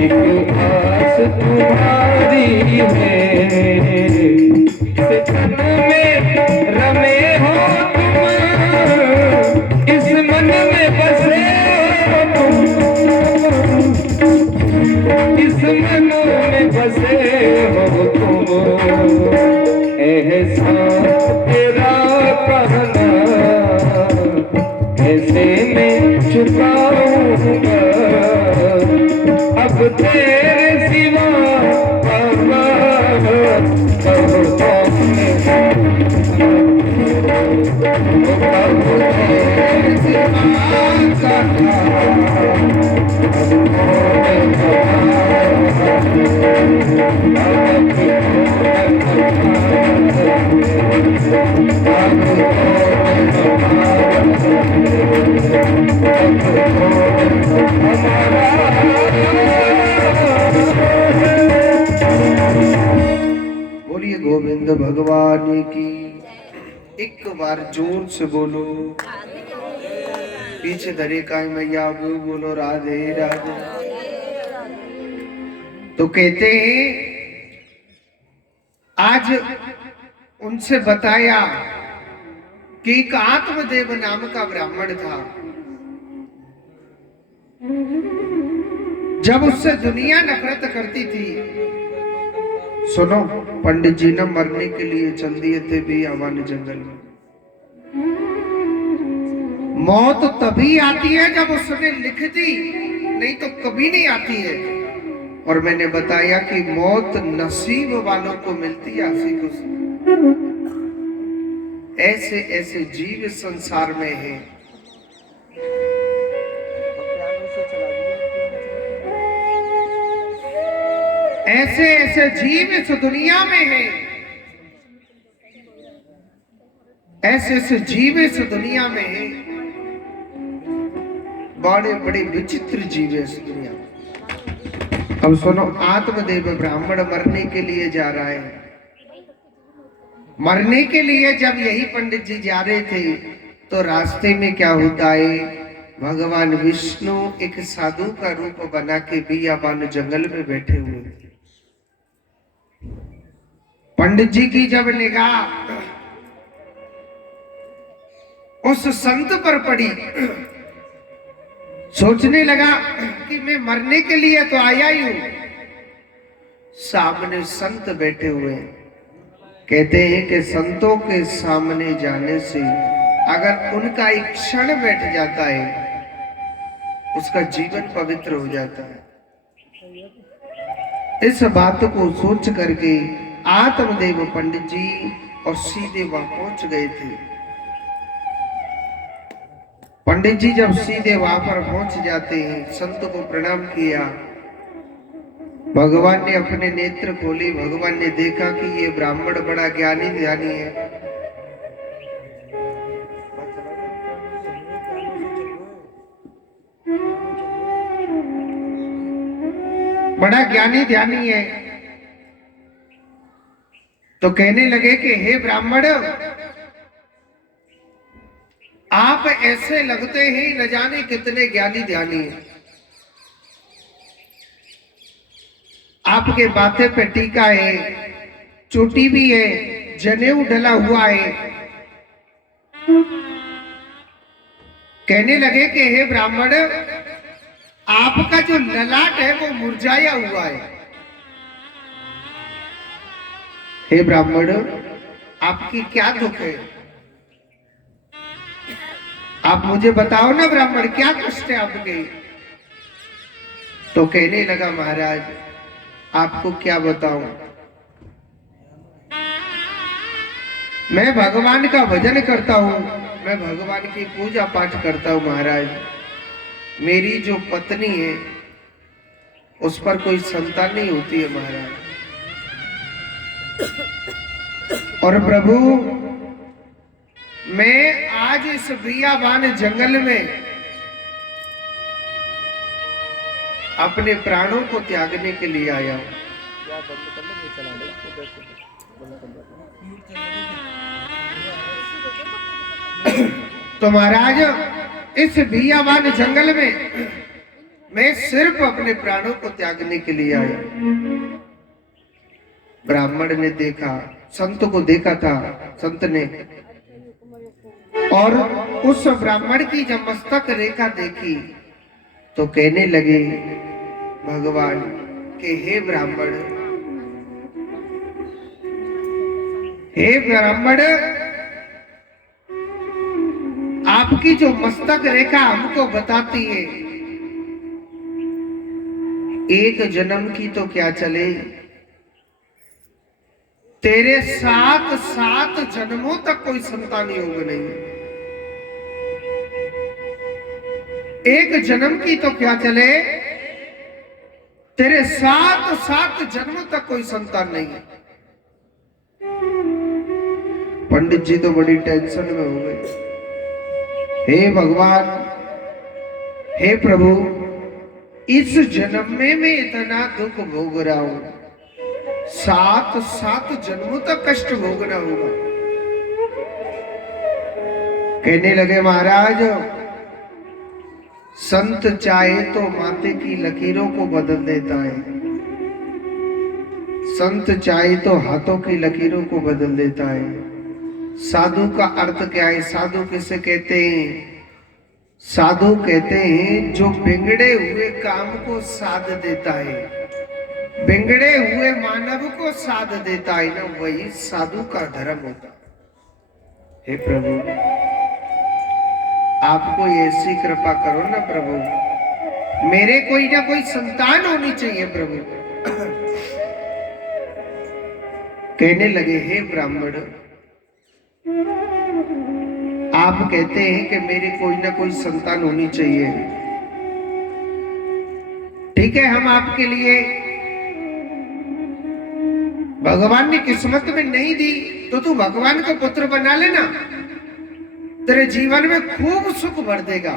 एक आस तुम्हारी है, सितन में रमे हो तुम, इस मन में बसे हो तुम, इस मन में बसे हो तुम। एहसास तेरा कहना ऐसे में चुकाऊंगा, अब तेरे सिवा बाबा कब तेरे गोविंद भगवान की। एक बार जोर से बोलो। पीछे धरे काय मैया वो बोलो राधे राधे। तो कहते हैं आज उनसे बताया कि एक आत्मदेव नाम का ब्राह्मण था। जब उससे दुनिया नफरत करती थी। सुनो, पंडित जी ने मरने के लिए चल दिए थे भी हमारे जंगल में। मौत तभी आती है जब उसने लिख दी, नहीं तो कभी नहीं आती है। और मैंने बताया कि मौत नसीब वालों को मिलती है, आशी को। ऐसे ऐसे जीव संसार में हैं। ऐसे ऐसे जीव इस दुनिया में हैं। ऐसे ऐसे जीव इस दुनिया में हैं। बड़े बड़े विचित्र जीव इस दुनिया में। अब सुनो, आत्मदेव ब्राह्मण मरने के लिए जा रहा है। मरने के लिए जब यही पंडित जी जा रहे थे तो रास्ते में क्या होता है, भगवान विष्णु एक साधु का रूप बना के बियाबान जंगल में बैठे हुए थे। पंडित जी की जब निगाह उस संत पर पड़ी, सोचने लगा कि मैं मरने के लिए तो आया ही हूं। सामने संत बैठे हुए हैं। कहते हैं कि संतों के सामने जाने से अगर उनका एक क्षण बैठ जाता है, उसका जीवन पवित्र हो जाता है। इस बात को सोच करके आत्मदेव पंडित जी और सीधे वहां पहुंच गए थे। पंडित जी जब सीधे वहां पर पहुंच जाते हैं, संत को प्रणाम किया। भगवान ने अपने नेत्र खोले। भगवान ने देखा कि ये ब्राह्मण बड़ा ज्ञानी ध्यानी है। बड़ा ज्ञानी ध्यानी है। तो कहने लगे कि हे ब्राह्मण, आप ऐसे लगते ही न जाने कितने ज्ञानी ध्यानी हैं। आपके माथे पे टीका है, चोटी भी है, जनेऊ डला हुआ है। कहने लगे कि हे ब्राह्मण, आपका जो ललाट है वो मुरझाया हुआ है। हे ब्राह्मण, आपकी क्या दुख है? आप मुझे बताओ ना ब्राह्मण, क्या कष्ट है आपके? तो कहने लगा, महाराज आपको क्या बताऊं, मैं भगवान का भजन करता हूं, मैं भगवान की पूजा पाठ करता हूं महाराज। मेरी जो पत्नी है उस पर कोई संतान नहीं होती है महाराज। और प्रभु, मैं आज इस बियाबान जंगल में अपने प्राणों को त्यागने के लिए आया हूं। तो महाराज, इस बियाबान जंगल में मैं सिर्फ अपने प्राणों को त्यागने के लिए आया। ब्राह्मण ने देखा, संत को देखा था संत ने, और उस ब्राह्मण की जब मस्तक रेखा देखी तो कहने लगे भगवान के, हे ब्राह्मण, हे ब्राह्मण, आपकी जो मस्तक रेखा हमको बताती है, एक जन्म की तो क्या चले, तेरे सात सात जन्मों तक कोई संतान योग नहीं। एक जन्म की तो क्या चले, तेरे सात सात जन्मों तक कोई संतान नहीं है। पंडित जी तो बड़ी टेंशन में हो गए। हे भगवान, हे प्रभु, इस जन्म में मैं इतना दुख भोग रहा हूं, सात जन्मों तक कष्ट भोगना होगा। कहने लगे महाराज, संत चाहे तो माथे की लकीरों को बदल देता है, संत चाहे तो हाथों की लकीरों को बदल देता है। साधु का अर्थ क्या है? साधु किसे कहते हैं? साधु कहते हैं जो बिगड़े हुए काम को साध देता है, बिगड़े हुए मानव को साध देता है ना, वही साधु का धर्म होता है। हे प्रभु, आपको ऐसी कृपा करो ना प्रभु, मेरे कोई ना कोई संतान होनी चाहिए प्रभु। कहने लगे, हे ब्राह्मण, आप कहते हैं कि मेरे कोई ना कोई संतान होनी चाहिए, ठीक है, हम आपके लिए, भगवान ने किस्मत में नहीं दी तो तू भगवान को पुत्र बना लेना, तेरे जीवन में खूब सुख भर देगा।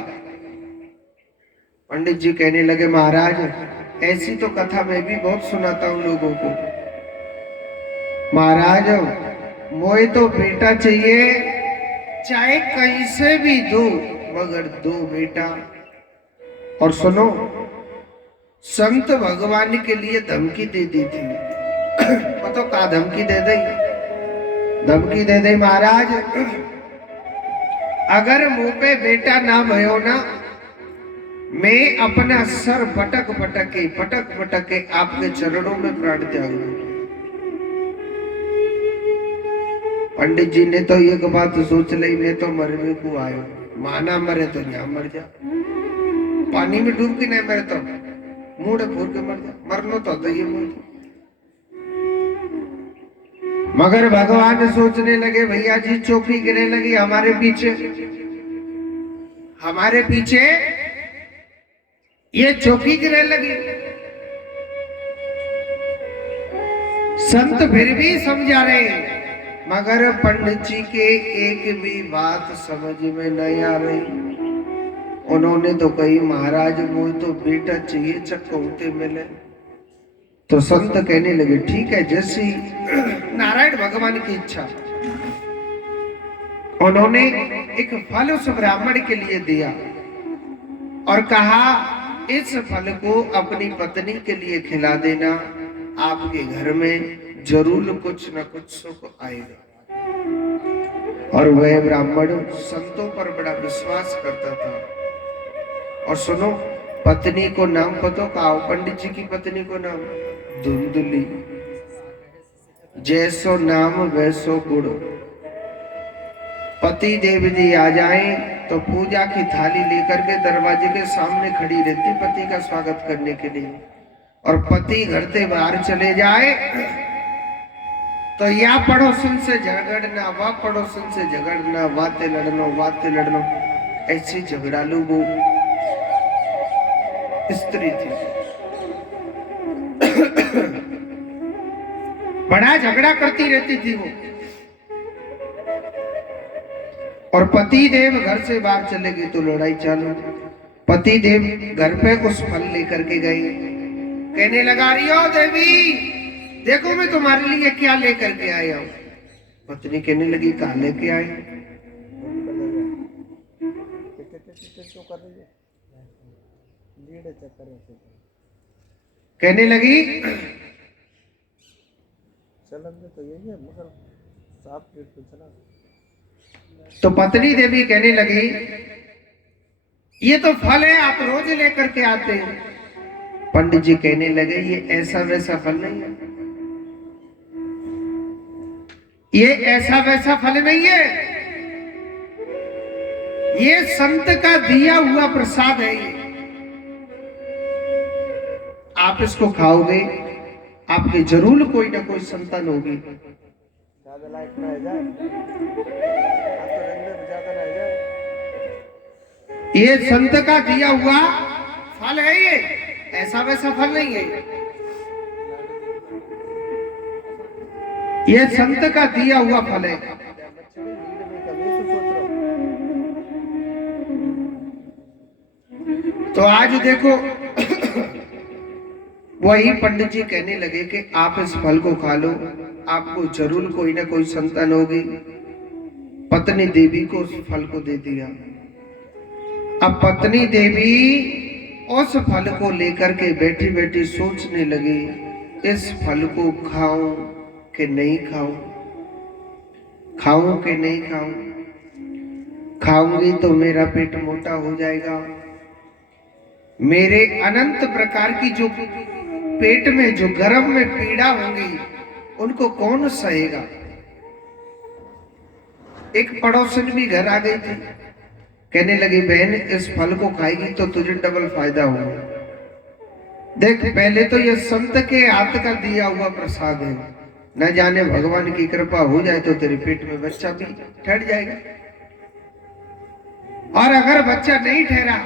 पंडित जी कहने लगे, महाराज ऐसी तो कथा मैं भी बहुत सुनाता हूं लोगों को। महाराज मोए तो बेटा चाहिए, चाहे कहीं से भी दो, मगर दो बेटा। और सुनो, संत भगवान के लिए धमकी दे दी थी। पता का धमकी दे दी? धमकी दे दी, महाराज अगर मुंह पे बेटा ना भयो ना, मैं अपना सर पटक पटक के आपके चरणों में प्राण त्याग दूंगा। पंडित जी ने तो एक बात सोच ली, मैं तो मरने को आयो, माना मरे तो यहाँ मर जा, पानी में डूब के नहीं मरे तो मुंह फोड़ के मर जा, मरनो तो ये मर। मगर भगवान सोचने लगे, भैया जी चौकी गिरने लगी हमारे पीछे, हमारे पीछे ये चौकी गिरने लगी। संत फिर भी समझा रहे, मगर पंडित जी के एक भी बात समझ में नहीं आ रही। उन्होंने तो कही, महाराज मुझे तो बेटा चाहिए, चक्कौते मिले। तो संत कहने लगे, ठीक है, जैसी नारायण भगवान की इच्छा। उन्होंने एक फल उस ब्राह्मण के लिए दिया और कहा, इस फल को अपनी पत्नी के लिए खिला देना, आपके घर में जरूर कुछ न कुछ सुख आएगा। और वह ब्राह्मण संतों पर बड़ा विश्वास करता था। और सुनो, पत्नी को नाम पता का? पंडित जी की पत्नी को नाम धुंधली। जैसो नाम वैसो गुण। पति देव जी आ जाए तो पूजा की थाली लेकर के दरवाजे के सामने खड़ी रहती पति का स्वागत करने के लिए। और पति घर से बाहर चले जाए तो या पड़ोसन से झगड़ना, वह पड़ोसन से झगड़ना, बातें लड़ना, ऐसी झगड़ालू वो स्त्री थी। बड़ा झगड़ा करती रहती थी वो। और पति देव घर से बाहर चले गए तो लड़ाई चालू। पति देव घर पे कुछ फल लेकर के गए, कहने लगा, रियो देवी देखो मैं तुम्हारे लिए क्या लेकर के आया हूं। पत्नी कहने लगी, कहां लेके आई? कहने लगी, तो पत्नी देवी कहने लगी, ये तो फल है, आप रोज लेकर के आते हैं। पंडित जी कहने लगे, ये ऐसा वैसा फल नहीं है, ये ऐसा वैसा फल नहीं है, ये संत का दिया हुआ प्रसाद है। ये आप इसको खाओगे, आपके जरूर कोई ना कोई संतान होगी। ये संत का दिया हुआ फल है, ये ऐसा वैसा फल नहीं है, ये संत का दिया हुआ फल है। तो आज देखो वही पंडित जी कहने लगे कि आप इस फल को खा लो, आपको जरूर कोई ना कोई संतान होगी। पत्नी देवी को उस फल को दे दिया। अब पत्नी देवी उस फल को लेकर के बैठी बैठी सोचने लगी, इस फल को खाऊं कि नहीं खाऊं, खाऊं कि नहीं खाऊं, खाऊंगी तो मेरा पेट मोटा हो जाएगा, मेरे अनंत प्रकार की जो पेट में जो गर्भ में पीड़ा होंगी उनको कौन सहेगा। एक पड़ोसन भी घर आ गई थी, कहने लगी बहन इस फल को खाएगी तो तुझे डबल फायदा होगा। देख पहले तो ये संत के हाथ का दिया हुआ प्रसाद है, न जाने भगवान की कृपा हो जाए तो तेरे पेट में बच्चा भी ठहर जाएगा, और अगर बच्चा नहीं ठहरा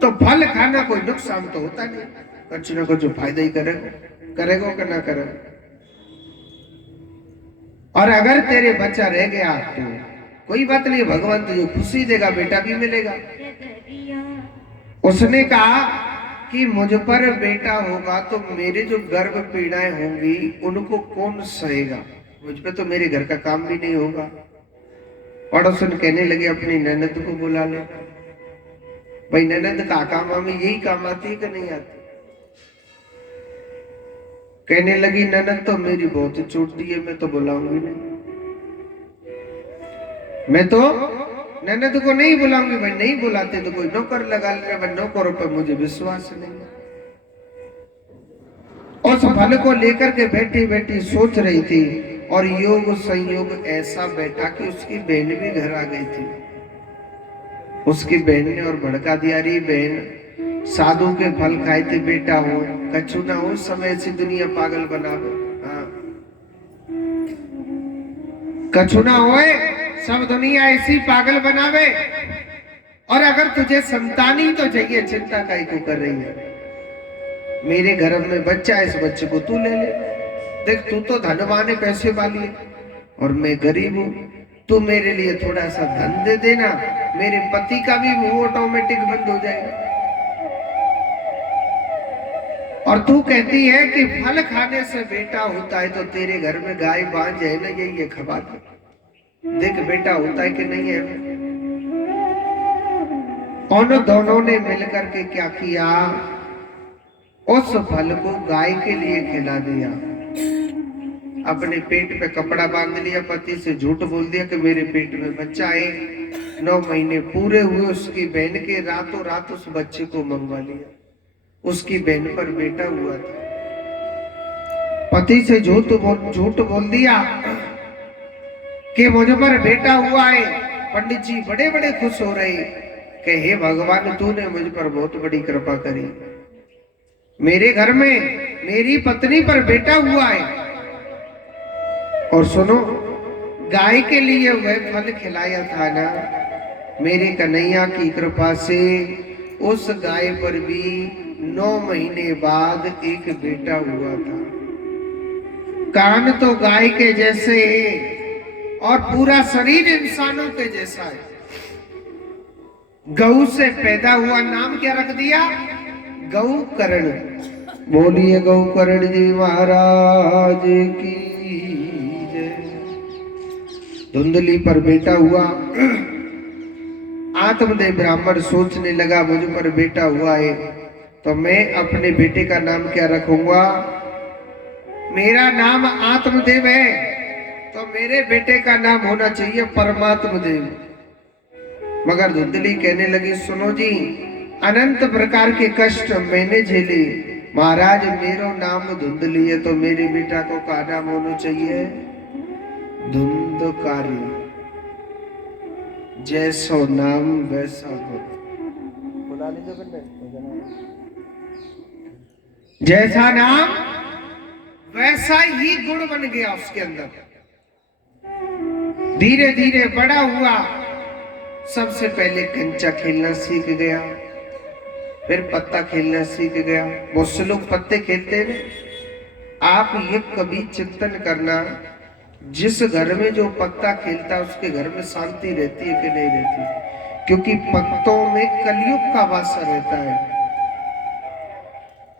तो फल खाना कोई नुकसान तो होता नहीं, कुछ ना कुछ फायदा ही करेगा कि ना करेगा। और अगर तेरे बच्चा रह गया तो कोई बात नहीं, भगवान तुझे खुशी देगा, बेटा भी मिलेगा। उसने कहा कि मुझ पर बेटा होगा तो मेरे जो गर्भ पीड़ाएं होंगी उनको कौन सहेगा, मुझ पे तो मेरे घर का काम भी नहीं होगा। पड़ोसन कहने लगे अपनी ननद को बुला ले। भाई ननद का काम हमें यही काम आती है कि नहीं आती। कहने लगी ननद तो मेरी बहुत छोटी है, मैं तो बुलाऊंगी नहीं, मैं तो ननद को नहीं बुलाऊंगी। भाई नहीं बुलाते तो कोई नौकर लगा ले, नौकरों पर मुझे विश्वास नहीं। उस फल को लेकर के बैठी बैठी सोच रही थी, और योग संयोग ऐसा बैठा कि उसकी बहन भी घर आ गई थी। उसकी बहन ने और भड़का दिया, रे बहन साधु के फल खाए थे, बेटा हो कछु ना हो, समय से दुनिया पागल बना दो। हाँ कछु ना होए, सब दुनिया ऐसी पागल बनावे, और अगर तुझे संतान ही तो चाहिए, चिंता काहे को कर रही है। मेरे घर में बच्चा है, इस बच्चे को तू ले ले। देख तू तो धनवान है, पैसे वाली है, और मैं गरीब हूं, तू मेरे लिए थोड़ा सा धन दे देना, मेरे पति का भी मुंह ऑटोमेटिक बंद हो जाएगा। और तू कहती है कि फल खाने से बेटा होता है, तो तेरे घर में गाय बांझ है ना, ये खबर देख बेटा होता है कि नहीं है। उन दोनों ने मिलकर के क्या किया, उस फल को गाय के लिए खिला दिया, अपने पेट पे कपड़ा बांध लिया, पति से झूठ बोल दिया कि मेरे पेट में बच्चा है। 9 महीने पूरे हुए, उसकी बहन के रातों रात उस बच्चे को मंगवा लिया। उसकी बहन पर बेटा हुआ था, पति से झूठ बोल दिया कि मुझ पर बेटा हुआ है। पंडित जी बड़े बड़े खुश हो रहे कि हे भगवान तूने मुझ पर बहुत बड़ी कृपा करी, मेरे घर में मेरी पत्नी पर बेटा हुआ है। और सुनो, गाय के लिए वह फल खिलाया था ना, मेरे कन्हैया की कृपा से उस गाय पर भी 9 महीने बाद एक बेटा हुआ था। कान तो गाय के जैसे और पूरा शरीर इंसानों के जैसा है। गऊ से पैदा हुआ, नाम क्या रख दिया, गऊ करण। बोलिए गऊ करण जी महाराज की जय। धुंधली पर बेटा हुआ। आत्मदेव ब्राह्मण सोचने लगा मुझ पर बेटा हुआ है तो मैं अपने बेटे का नाम क्या रखूंगा। मेरा नाम आत्मदेव है तो मेरे बेटे का नाम होना चाहिए परमात्मा देव। मगर धुंधली कहने लगी सुनो जी, अनंत प्रकार के कष्ट मैंने झेले, महाराज मेरा नाम धुंधली है तो मेरे बेटा को क्या नाम होना चाहिए, धुंधकारी। जैसो नाम वैसा गुण। बुला लीजिए, जैसा नाम वैसा ही गुण बन गया उसके अंदर। धीरे धीरे बड़ा हुआ, सबसे पहले कंचा खेलना सीख गया, फिर पत्ता खेलना सीख गया। बहुत से लोग पत्ते खेलते हैं। आप ये कभी चिंतन करना, जिस घर में जो पत्ता खेलता है उसके घर में शांति रहती है कि नहीं रहती, क्योंकि पत्तों में कलयुग का वासा रहता है।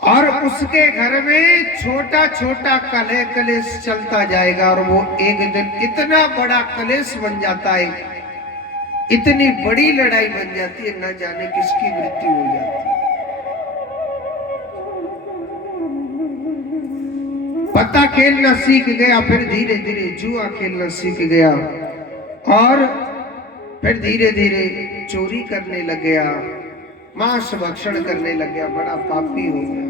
और उसके घर में छोटा छोटा कलेश चलता जाएगा और वो एक दिन इतना बड़ा कलेश बन जाता है, इतनी बड़ी लड़ाई बन जाती है, न जाने किसकी मृत्यु हो जाती है। पत्ता खेलना सीख गया, फिर धीरे धीरे जुआ खेलना सीख गया और फिर धीरे धीरे चोरी करने लग गया, मांस भक्षण करने लग गया, बड़ा पापी हो गया।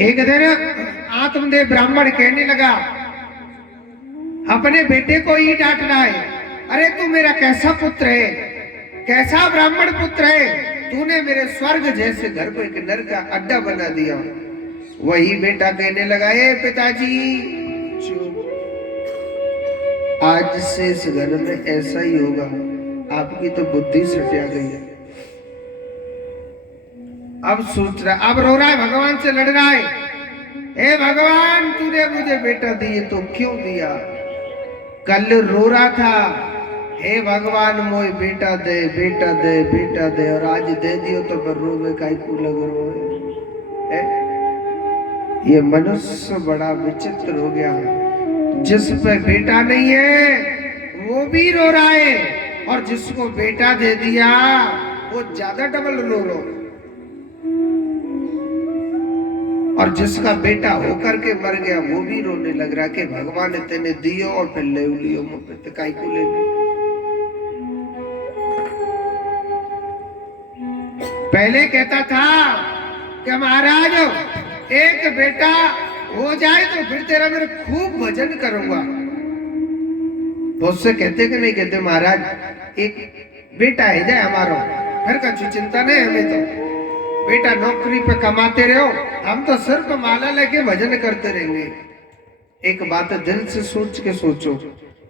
एक दिन आत्मदेव ब्राह्मण कहने लगा, अपने बेटे को ही डांट रहा है, अरे तू मेरा कैसा पुत्र है, कैसा ब्राह्मण पुत्र है, तूने मेरे स्वर्ग जैसे घर को एक नरक का अड्डा बना दिया। वही बेटा कहने लगा, ए पिताजी चुप, आज से इस घर में ऐसा ही होगा, आपकी तो बुद्धि सटिया गई है। अब सोच रहा, अब रो रहा है, भगवान से लड़ रहा है, हे भगवान तूने मुझे बेटा दिए तो क्यों दिया। कल रो रहा था, हे भगवान मोए बेटा दे बेटा दे बेटा दे, और आज दे दियो तो फिर रोवे काई को लग रोए। ये मनुष्य बड़ा विचित्र हो गया, जिस पे बेटा नहीं है वो भी रो रहा है, और जिसको बेटा दे दिया वो ज्यादा डबल रो रो, और जिसका बेटा होकर के मर गया वो भी रोने लग रहा कि भगवान ने तेने दियो और फिर ले लियो, मुझे काई को ले लियो। पहले कहता था कि महाराज एक बेटा हो जाए तो फिर तेरा मेरे खूब भजन करूंगा। बहुत से कहते कि नहीं कहते, महाराज एक बेटा है जाए हमारो, फिर कछु चिंता नहीं, हमें तो बेटा नौकरी पे कमाते रहो, हम तो सिर्फ माला लेके भजन करते रहेंगे। एक बात दिल से सोच के सोचो,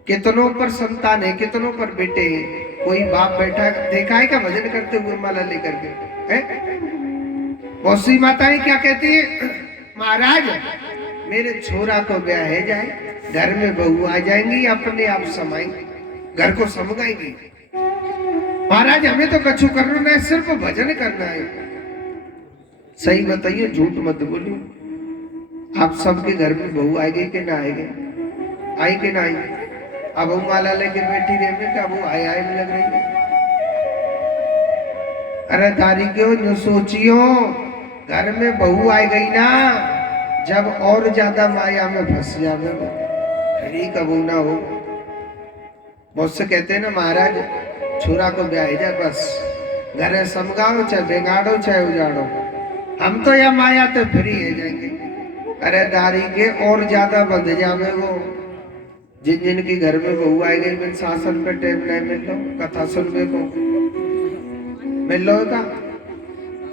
कितनों पर संतान है, कितनों पर बेटे हैं, कोई बाप बैठा देखा है क्या भजन करते हुए माला लेकर के है? बहुत सी माताएं क्या कहती है, महाराज मेरे छोरा को ब्याह है जाए, घर में बहू आ जाएंगी, अपने आप समाएंगी, घर को समगाएंगी। महाराज हमें तो कछु करना है, सिर्फ भजन करना है। सही बताइए, झूठ मत बोलिए। आप सबके घर में बहू आएगी कि ना आएगी? आई कि ना आई? अब वो माला लेके बैठी रहे क्या वो आए आए में लग रही है? अरे तारी क्यों न सोचियो, घर में बहू आ गई ना, जब और ज्यादा माया में फंस जावे फिर कबू ना हो। बहुत से कहते हैं ना, महाराज छोरा को ब्याह जाए, बस घर समगाओ चाहे बेगाड़ो चाहे उजाड़ो, हम तो या माया तो फ्री है जाएंगे। अरे दारी के और ज्यादा बंध जावे वो, जिन जिन की घर में बहू आई गई, मैं शासन पे टेम नहीं मिल लो, कथा सुनने को मिल लो का।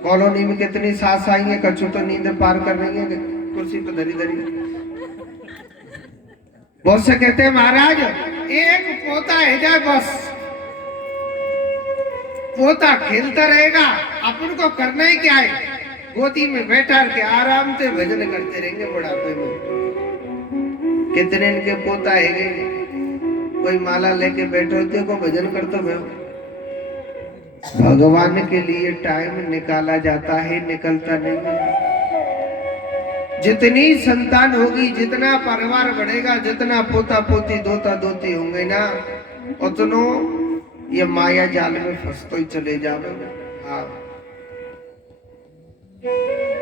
कॉलोनी में कितनी सास आई है, कछु तो नींद पार कर रही है, कुर्सी पे धरी धरी। बहुत से कहते हैं महाराज एक पोता है जाए, बस पोता खेलता रहेगा, अपन को करना ही क्या है, गोदी में बैठा के आराम से भजन करते रहेंगे बुढ़ापे में। कितने इनके पोता है, कोई माला लेके बैठे होते को भजन करते हो। भगवान के लिए टाइम निकाला जाता है, निकलता नहीं। जितनी संतान होगी, जितना परिवार बढ़ेगा, जितना पोता पोती दोता दोती होंगे ना, उतनो ये माया जाल में फंसते ही चले जाओगे। हाँ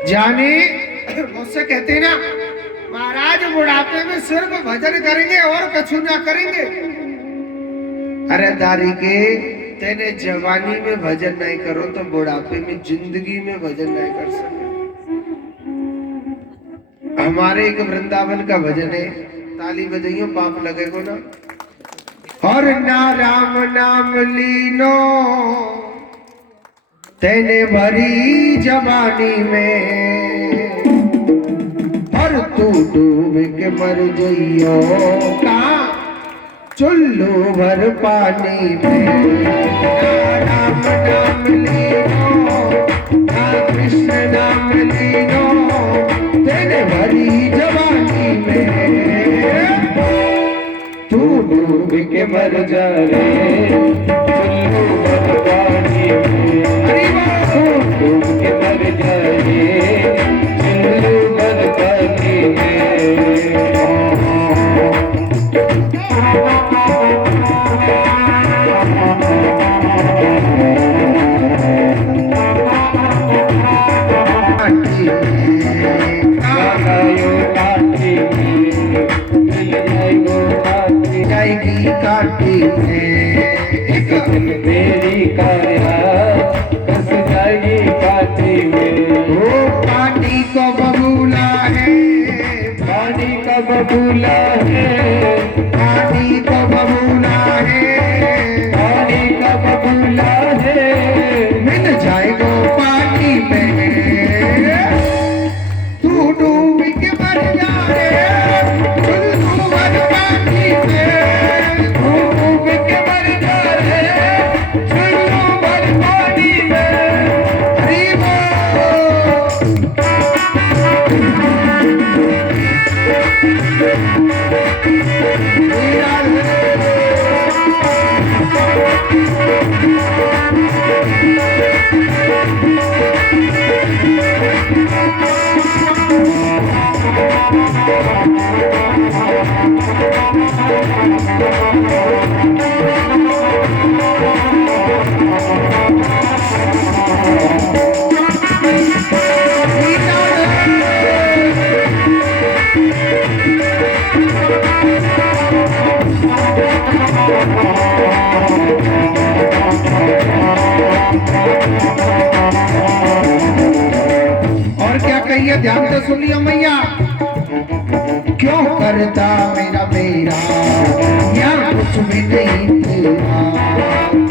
जाने मुझसे कहते ना, महाराज बुढ़ापे में सिर्फ भजन करेंगे और कछु ना करेंगे। अरे दारी के तेने जवानी में भजन नहीं करो तो बुढ़ापे में जिंदगी में भजन नहीं कर सकते। हमारे एक वृंदावन का भजन है, ताली बजाइयो पाप लगेगो ना। और ना राम नाम लीनो तेने भरी जवानी में, और तू डूब के मर जइयो का चुल्लू भर पानी में। ना राम नाम लीनो ना कृष्ण नाम लीनो तेने भरी जवानी में, तू डूब के मर जा रे चुल्लू भर पानी में। डूब के मर जाए चुल्लू भर पानी में। जाएगी काटी में मेरी काया कस जाएगी काटी में। वो पानी को बबूला है, पानी का बबूला है, पानी को बबूला है, पानी का बबूला है। मिल जाएगा पानी में तू डूब के मर जाए चुल्लू भर पानी में। तू डूब के मर जाए चुल्लू भर पानी में। हरि और क्या कहिए, ध्यान से सुनिए मैया। क्यों करता मेरा मेरा या कुछ भी नहीं तेरा।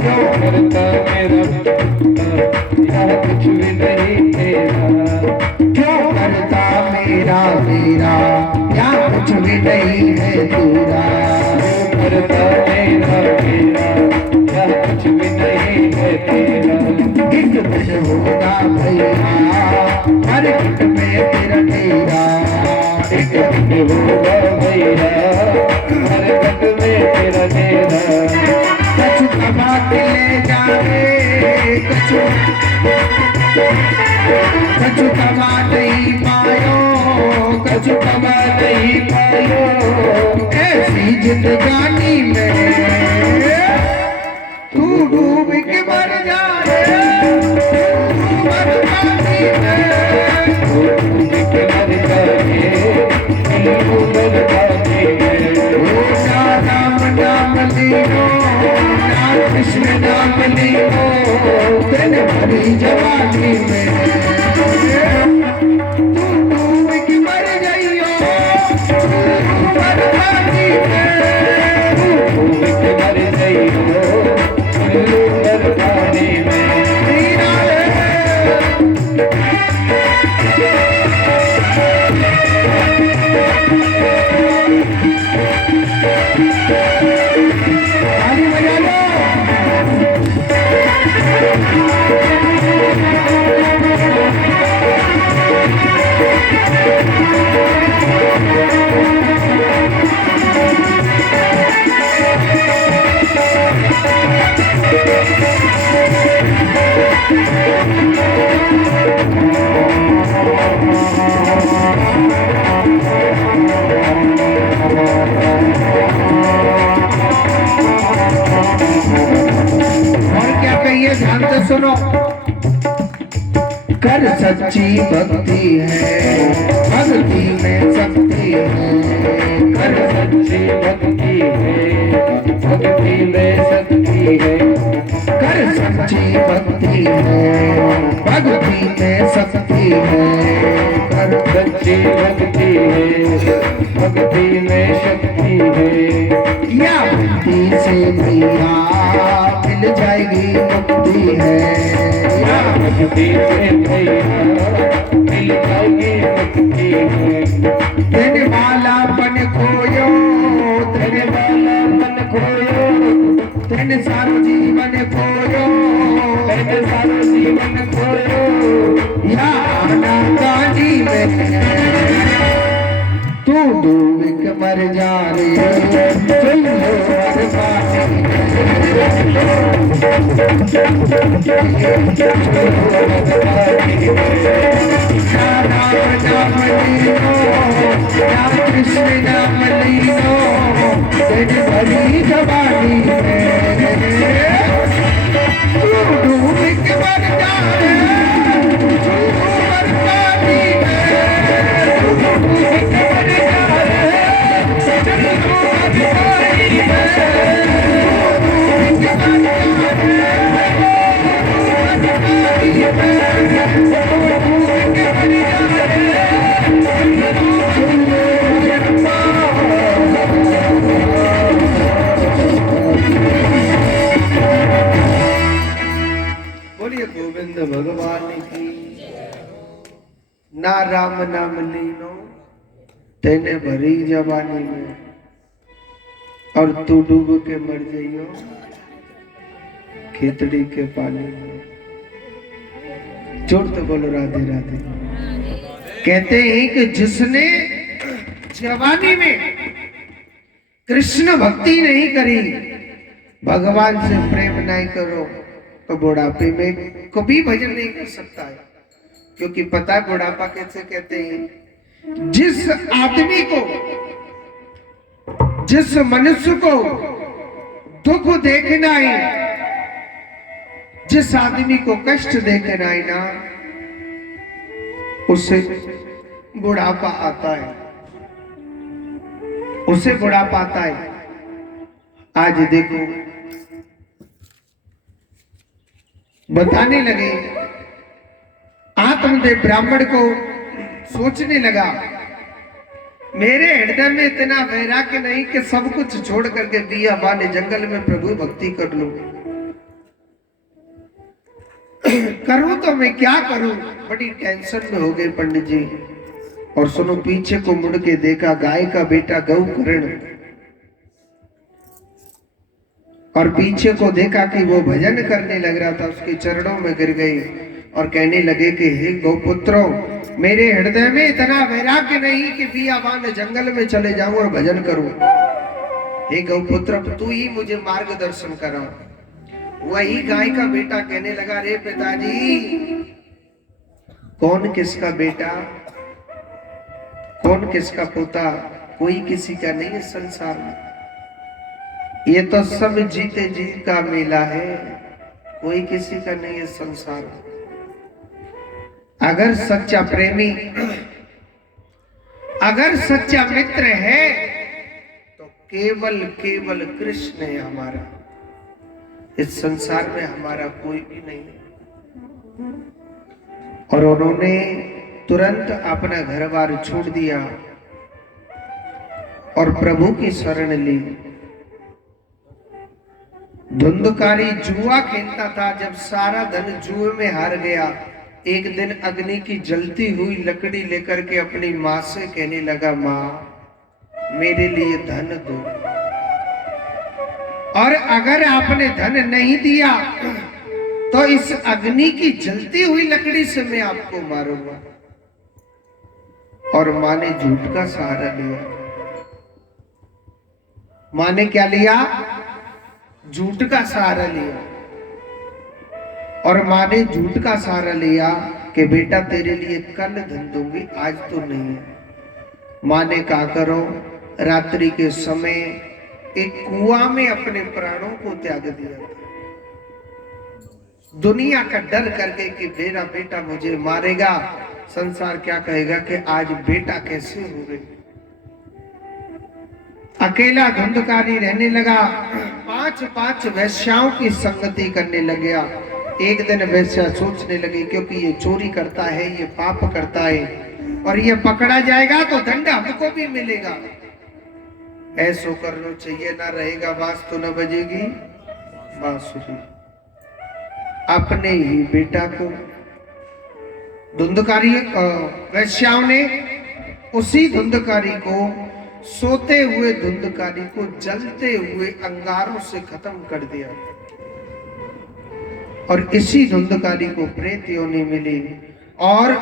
क्यों करता मेरा यार कुछ भी नहीं तेरा। क्यों करता मेरा मेरा या कुछ भी नहीं है तेरा। क्यों करता मेरा मेरा यार कुछ भी नहीं है तेरा। एक दिन होगा भैया हर एक में तेरा तेरा। एक दिन होगा भैया हर गट में तेरा तेरा। कछु कमा के ले जाए कछु कमा नहीं पायो, कछु कमा नहीं पायो। ऐसी जिंदगानी में तू डूब के मर जाए मर पानी में। तू डूब के मर जाए चुल्लू भर पानी में। ओ ना राम नाम लियो ना कृष्ण नाम लियो तेरे भरी जवानी में। तू डूब के मर जाइयो मर पानी में। तू डूब के मर जाइयो चुल्लू भर पानी में। तेरा ताली बजा लो। और क्या कहिए, ध्यान से सुनो। कर सच्ची भक्ति है भक्ति में शक्ति है। कर सच्ची भक्ति है भक्ति में शक्ति है। कर सच्ची भक्ति है भक्ति में शक्ति है। कर सच्ची भक्ति है भक्ति में शक्ति है। या भक्ति से मैया मिल जाएगी मुक्ति है। या भक्ति से भैया मिल जाएगी मुक्ति है। तेरे वाला बन खोयो तेरे वाला बन खोयो तेरे सारो जीवन खोयो तेरे सारो जीवन खोयो। या आना गाजी में तू डूब के मर जा रे चलो मर पानी में। कृष्ण नाम लीनो तेरी भरी जवानी में तू डूब के मर जाए तू मर पानी में तू डूब के मर जाए तू मर पानी बोलिए गोविंद भगवान की। ना राम नाम लीनो तेने भरी जवानी में और तू डूब के मर जाइयो खेतड़ी के पानी में। जोर तो बोलो राधे राधे। कहते हैं कि जिसने जवानी में कृष्ण भक्ति नहीं करी, भगवान से प्रेम नहीं करो, तो बुढ़ापे में कभी भजन नहीं कर सकता है। क्योंकि पता है बुढ़ापा कैसे कहते हैं, जिस आदमी को, जिस मनुष्य को दुख देखना है, जिस आदमी को कष्ट देखना है ना, उसे बुढ़ापा आता है, उसे बुढ़ापा आता है। आज देखो बताने लगे, आत्मदेव ब्राह्मण को सोचने लगा, मेरे हृदय में इतना वैराग्य नहीं कि सब कुछ छोड़ करके दिया वाले जंगल में प्रभु भक्ति कर लूं। करूं तो मैं क्या करूं, बड़ी टेंशन में हो गए पंडित जी। और सुनो, पीछे को मुड़ के देखा, गाय का बेटा गौकर्ण, और पीछे को देखा कि वो भजन करने लग रहा था, उसके चरणों में गिर गई और कहने लगे कि हे गौपुत्रों, मेरे हृदय में इतना वैराग्य नहीं कि बियाबान जंगल में चले जाऊं और भजन करूं। हे गौपुत्र, तू ही मुझे मार्गदर्शन करा। वही गाय का बेटा कहने लगा, रे पिताजी, कौन किसका बेटा, कौन किसका पोता, कोई किसी का नहीं है संसार में। ये तो सब जीते जी का मेला है, कोई किसी का नहीं है संसार। अगर सच्चा प्रेमी, अगर सच्चा मित्र है तो केवल केवल कृष्ण है हमारा। इस संसार में हमारा कोई भी नहीं है। और उन्होंने तुरंत अपना घर बार छोड़ दिया और प्रभु की शरण ली। धुंधकारी जुआ खेलता था, जब सारा धन जुए में हार गया, एक दिन अग्नि की जलती हुई लकड़ी लेकर के अपनी माँ से कहने लगा, माँ मेरे लिए धन दो, और अगर आपने धन नहीं दिया तो इस अग्नि की जलती हुई लकड़ी से मैं आपको मारूंगा। और माँ ने झूठ का सहारा लिया। माँ ने क्या लिया? झूठ का सहारा लिया। और माँ ने झूठ का सहारा लिया कि बेटा तेरे लिए कल धन दूंगी, आज तो नहीं है। माँ ने कहा करो, रात्रि के समय एक कुआं में अपने प्राणों को त्याग दिया था, दुनिया का डर करके कि मेरा बेटा मुझे मारेगा, संसार क्या कहेगा कि आज बेटा कैसे हो गई। अकेला धुंधकारी रहने लगा, 5 वैश्याओं की संगति करने लगा। एक दिन वैश्या सोचने लगी, क्योंकि ये चोरी करता है, ये पाप करता है, और ये पकड़ा जाएगा तो दंड हमको भी मिलेगा, ऐसो करना चाहिए, ना रहेगा बांस तो न बजेगी बांसुरी। अपने ही बेटा को धुंधकारी वैश्याओं ने, उसी धुंधकारी को, सोते हुए धुंधकारी को जलते हुए अंगारों से खत्म कर दिया। और इसी धुंधकारी को प्रेत योनि मिली, और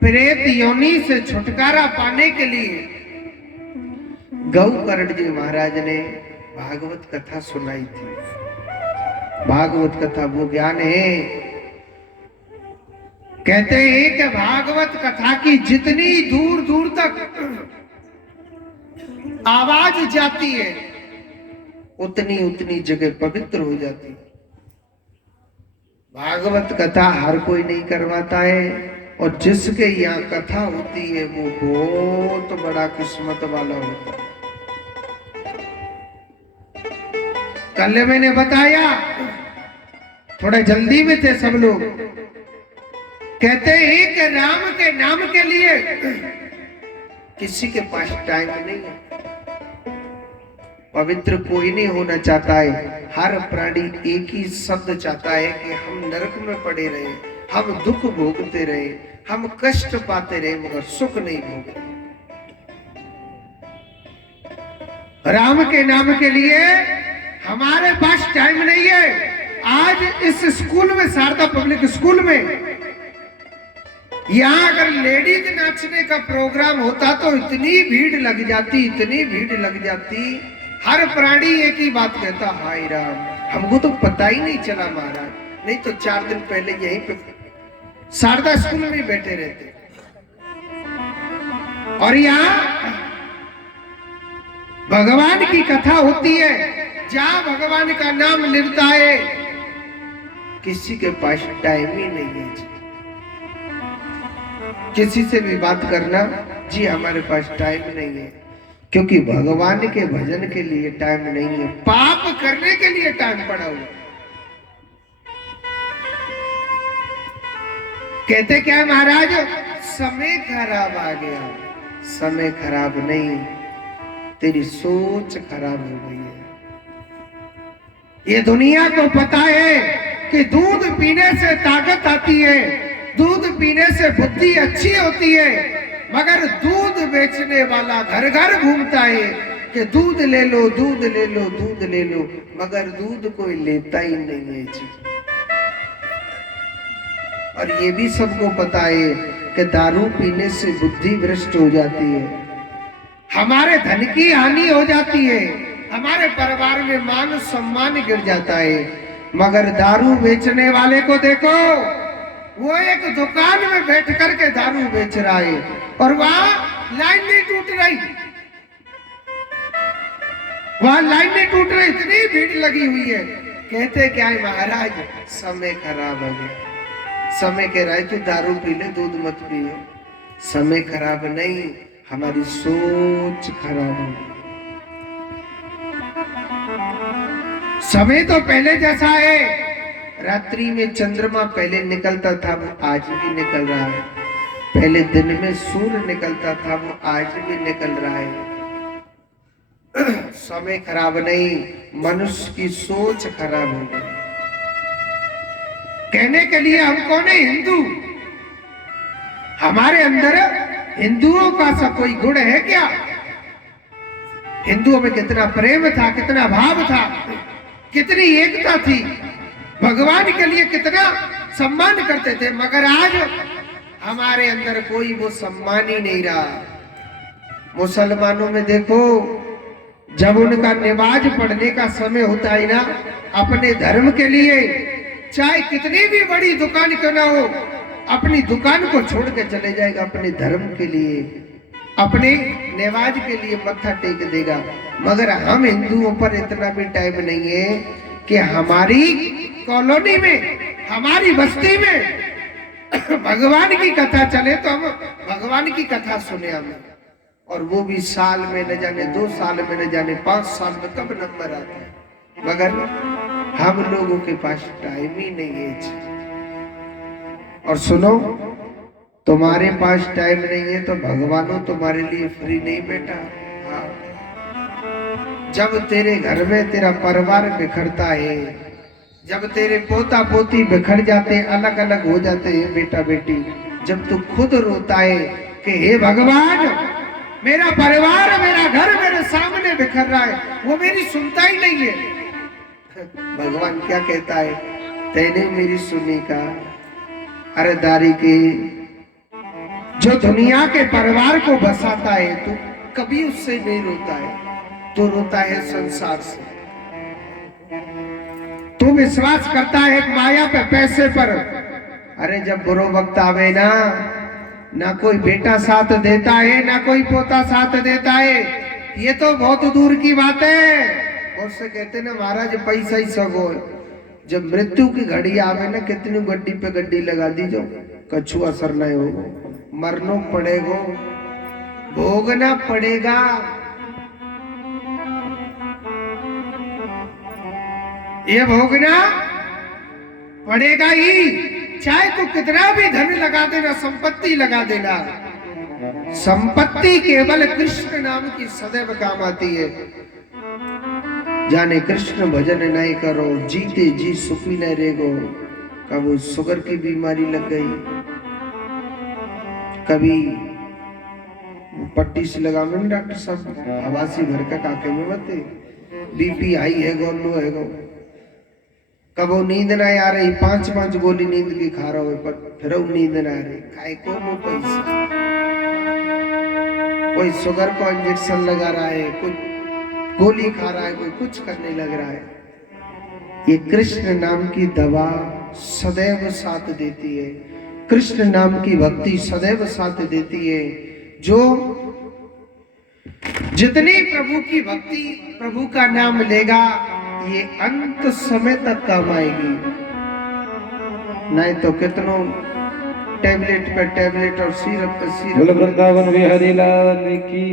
प्रेत योनि से छुटकारा पाने के लिए गौकर्ण जी महाराज ने भागवत कथा सुनाई थी। भागवत कथा वो ज्ञान है। कहते हैं कि भागवत कथा की जितनी दूर दूर तक आवाज जाती है उतनी उतनी जगह पवित्र हो जाती है। भागवत कथा हर कोई नहीं करवाता है, और जिसके यहाँ कथा होती है वो बहुत बड़ा किस्मत वाला होता है। कल मैंने बताया, थोड़ा जल्दी में थे सब लोग। कहते हैं कि राम के नाम के लिए किसी के पास टाइम नहीं है। पवित्र कोई नहीं होना चाहता है। हर प्राणी एक ही शब्द चाहता है कि हम नरक में पड़े रहे, हम दुख भोगते रहे, हम कष्ट पाते रहे, मगर सुख नहीं भोगते। राम के नाम के लिए हमारे पास टाइम नहीं है। आज इस स्कूल में, शारदा पब्लिक स्कूल में, यहाँ अगर लेडीज नाचने का प्रोग्राम होता तो इतनी भीड़ लग जाती, इतनी भीड़ लग जाती। हर प्राणी एक ही बात कहता, हाय राम, हमको तो पता ही नहीं चला महाराज, नहीं तो 4 दिन पहले यहीं पे शारदा स्कूल में बैठे रहते। और यहाँ भगवान की कथा होती है, जहां भगवान का नाम लेता है, किसी के पास टाइम ही नहीं है। किसी से भी बात करना, जी हमारे पास टाइम नहीं है, क्योंकि भगवान के भजन के लिए टाइम नहीं है, पाप करने के लिए टाइम पड़ा हुआ। कहते क्या महाराज, समय खराब आ गया। समय खराब नहीं, तेरी सोच खराब हो गई है। ये दुनिया को पता है कि दूध पीने से ताकत आती है, दूध पीने से बुद्धि अच्छी होती है, मगर दूध बेचने वाला घर घर घूमता है कि दूध ले लो, दूध ले लो, दूध ले लो, मगर दूध कोई लेता ही नहीं है जी। और ये भी सबको पता है कि दारू पीने से बुद्धि भ्रष्ट हो जाती है, हमारे धन की हानि हो जाती है, हमारे परिवार में मान सम्मान गिर जाता है। मगर दारू बेचने वाले को देखो, वो एक दुकान में बैठ करके दारू बेच रहा है और वहां लाइन नहीं टूट रही, वहां लाइन नहीं टूट रही, इतनी भीड़ लगी हुई है। कहते क्या है महाराज, समय खराब हो गया। समय कह रहा है तू दारू पी ले, दूध मत पियो। समय खराब नहीं, हमारी सोच खराब हो गई। समय तो पहले जैसा है। रात्रि में चंद्रमा पहले निकलता था, वो आज भी निकल रहा है। पहले दिन में सूर्य निकलता था, वो आज भी निकल रहा है। समय खराब नहीं, मनुष्य की सोच खराब हो गई। कहने के लिए हम कौन है? हिंदू। हमारे अंदर हिंदुओं का सा कोई गुण है क्या? हिंदुओं में कितना प्रेम था, कितना भाव था, कितनी एकता थी, भगवान के लिए कितना सम्मान करते थे। मगर आज हमारे अंदर कोई वो सम्मान ही नहीं रहा। मुसलमानों में देखो, जब उनका नमाज पढ़ने का समय होता है ना, अपने धर्म के लिए चाहे कितनी भी बड़ी दुकान क्यों ना हो, अपनी दुकान को छोड़ के चले जाएगा, अपने धर्म के लिए, अपने नमाज के लिए मत्था टेक देगा। मगर हम हिंदुओं पर इतना भी टाइम नहीं है कि हमारी कॉलोनी में, हमारी बस्ती में भगवान की कथा चले तो हम भगवान की कथा सुने हमें, और वो भी साल में न जाने 2 साल में न जाने 5 साल में कब नंबर आता है। मगर हम लोगों के पास टाइम ही नहीं है। और सुनो, तुम्हारे पास टाइम नहीं है तो भगवानों तुम्हारे लिए फ्री नहीं बैठा। हाँ, जब तेरे घर में तेरा परिवार बिखरता है, जब तेरे पोता पोती बिखर जाते, अलग अलग हो जाते हैं बेटा बेटी, जब तू खुद रोता है कि हे भगवान, मेरा परिवार, मेरा घर मेरे सामने बिखर रहा है, वो मेरी सुनता ही नहीं है। भगवान क्या कहता है? तेने मेरी सुनी का? अरे दारी के जो दुनिया के परिवार को बसाता है, तो कभी उससे नहीं रोता है, तो रोता है संसार से। तू विश्वास करता है एक माया पे, पैसे पर। अरे जब बुरो वक्त आवे ना कोई बेटा साथ देता है, ना कोई पोता साथ देता है, ये तो बहुत दूर की बात है। उससे कहते ना महाराज पैसा ही सगो। जब मृत्यु की घड़ी आवे ना, कितनी गड्डी पे गड्डी लगा दी जो कछु असर नहीं होगा, मरनो पड़ेगा, भोगना पड़ेगा। ये भोगना पड़ेगा ही, चाहे तो कितना भी धन लगा देना, संपत्ति लगा देना। संपत्ति केवल कृष्ण नाम की सदैव काम आती है। जाने कृष्ण भजन नहीं करो, जीते जी सुखी न रहेगो। कभी शुगर की बीमारी लग गई, कभी पट्टी से लगा में डॉक्टर साहब आवासी भर का काके में मत, बीपी हाई है गो, लो है गो। कब वो नींद ना आ रही, 5-5 गोली नींद की खा रहा हो, पर फिर वो नींद ना आ रही, खाए को नो पैसा। कोई शुगर को इंजेक्शन लगा रहा है, कोई गोली खा रहा है, कोई कुछ करने लग रहा है। ये कृष्ण नाम की दवा सदैव साथ देती है, कृष्ण नाम की भक्ति सदैव साथ देती है। जो जितनी प्रभु की भक्ति, प्रभु का नाम लेगा, ये अंत समय तक काम आएगी। नहीं तो कितनों टैबलेट पे टैबलेट और सिरप पे सिरप। बोलो वृंदावन बिहारी लाल की।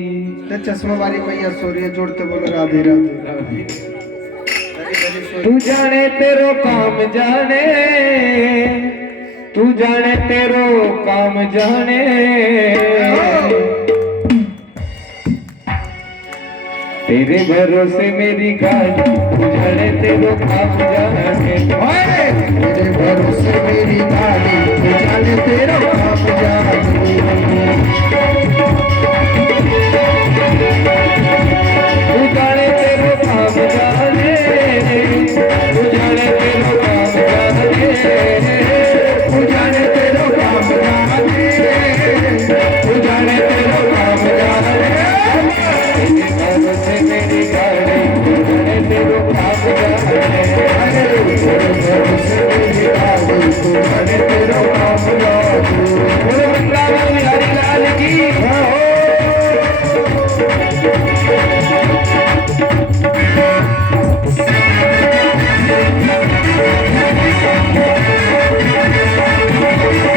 तो चश्मा वाली मैया सो रही है, जोड़ते बोलो राधे राधे। तू जाने तेरो काम जाने, तू जाने तेरो काम जाने। तेरे भरोसे मेरी गाड़ी, तू जाने तेरो काम जाने। तेरे भरोसे मेरी गाड़ी, तू जाने तेरो काम जाने। तू जाने तेरो काम जाने, तू जाने तेरो काम जाने, तू जाने तेरो काम जाने, तू जाने तेरो काम जाने। तेरे भरोसे मेरी गाड़ी, तू जाने तेरो काम जाने। तेरे भरोसे मेरी गाड़ी, तू जाने तेरो काम जाने। बोलो वृंदावन बिहारी लाल की।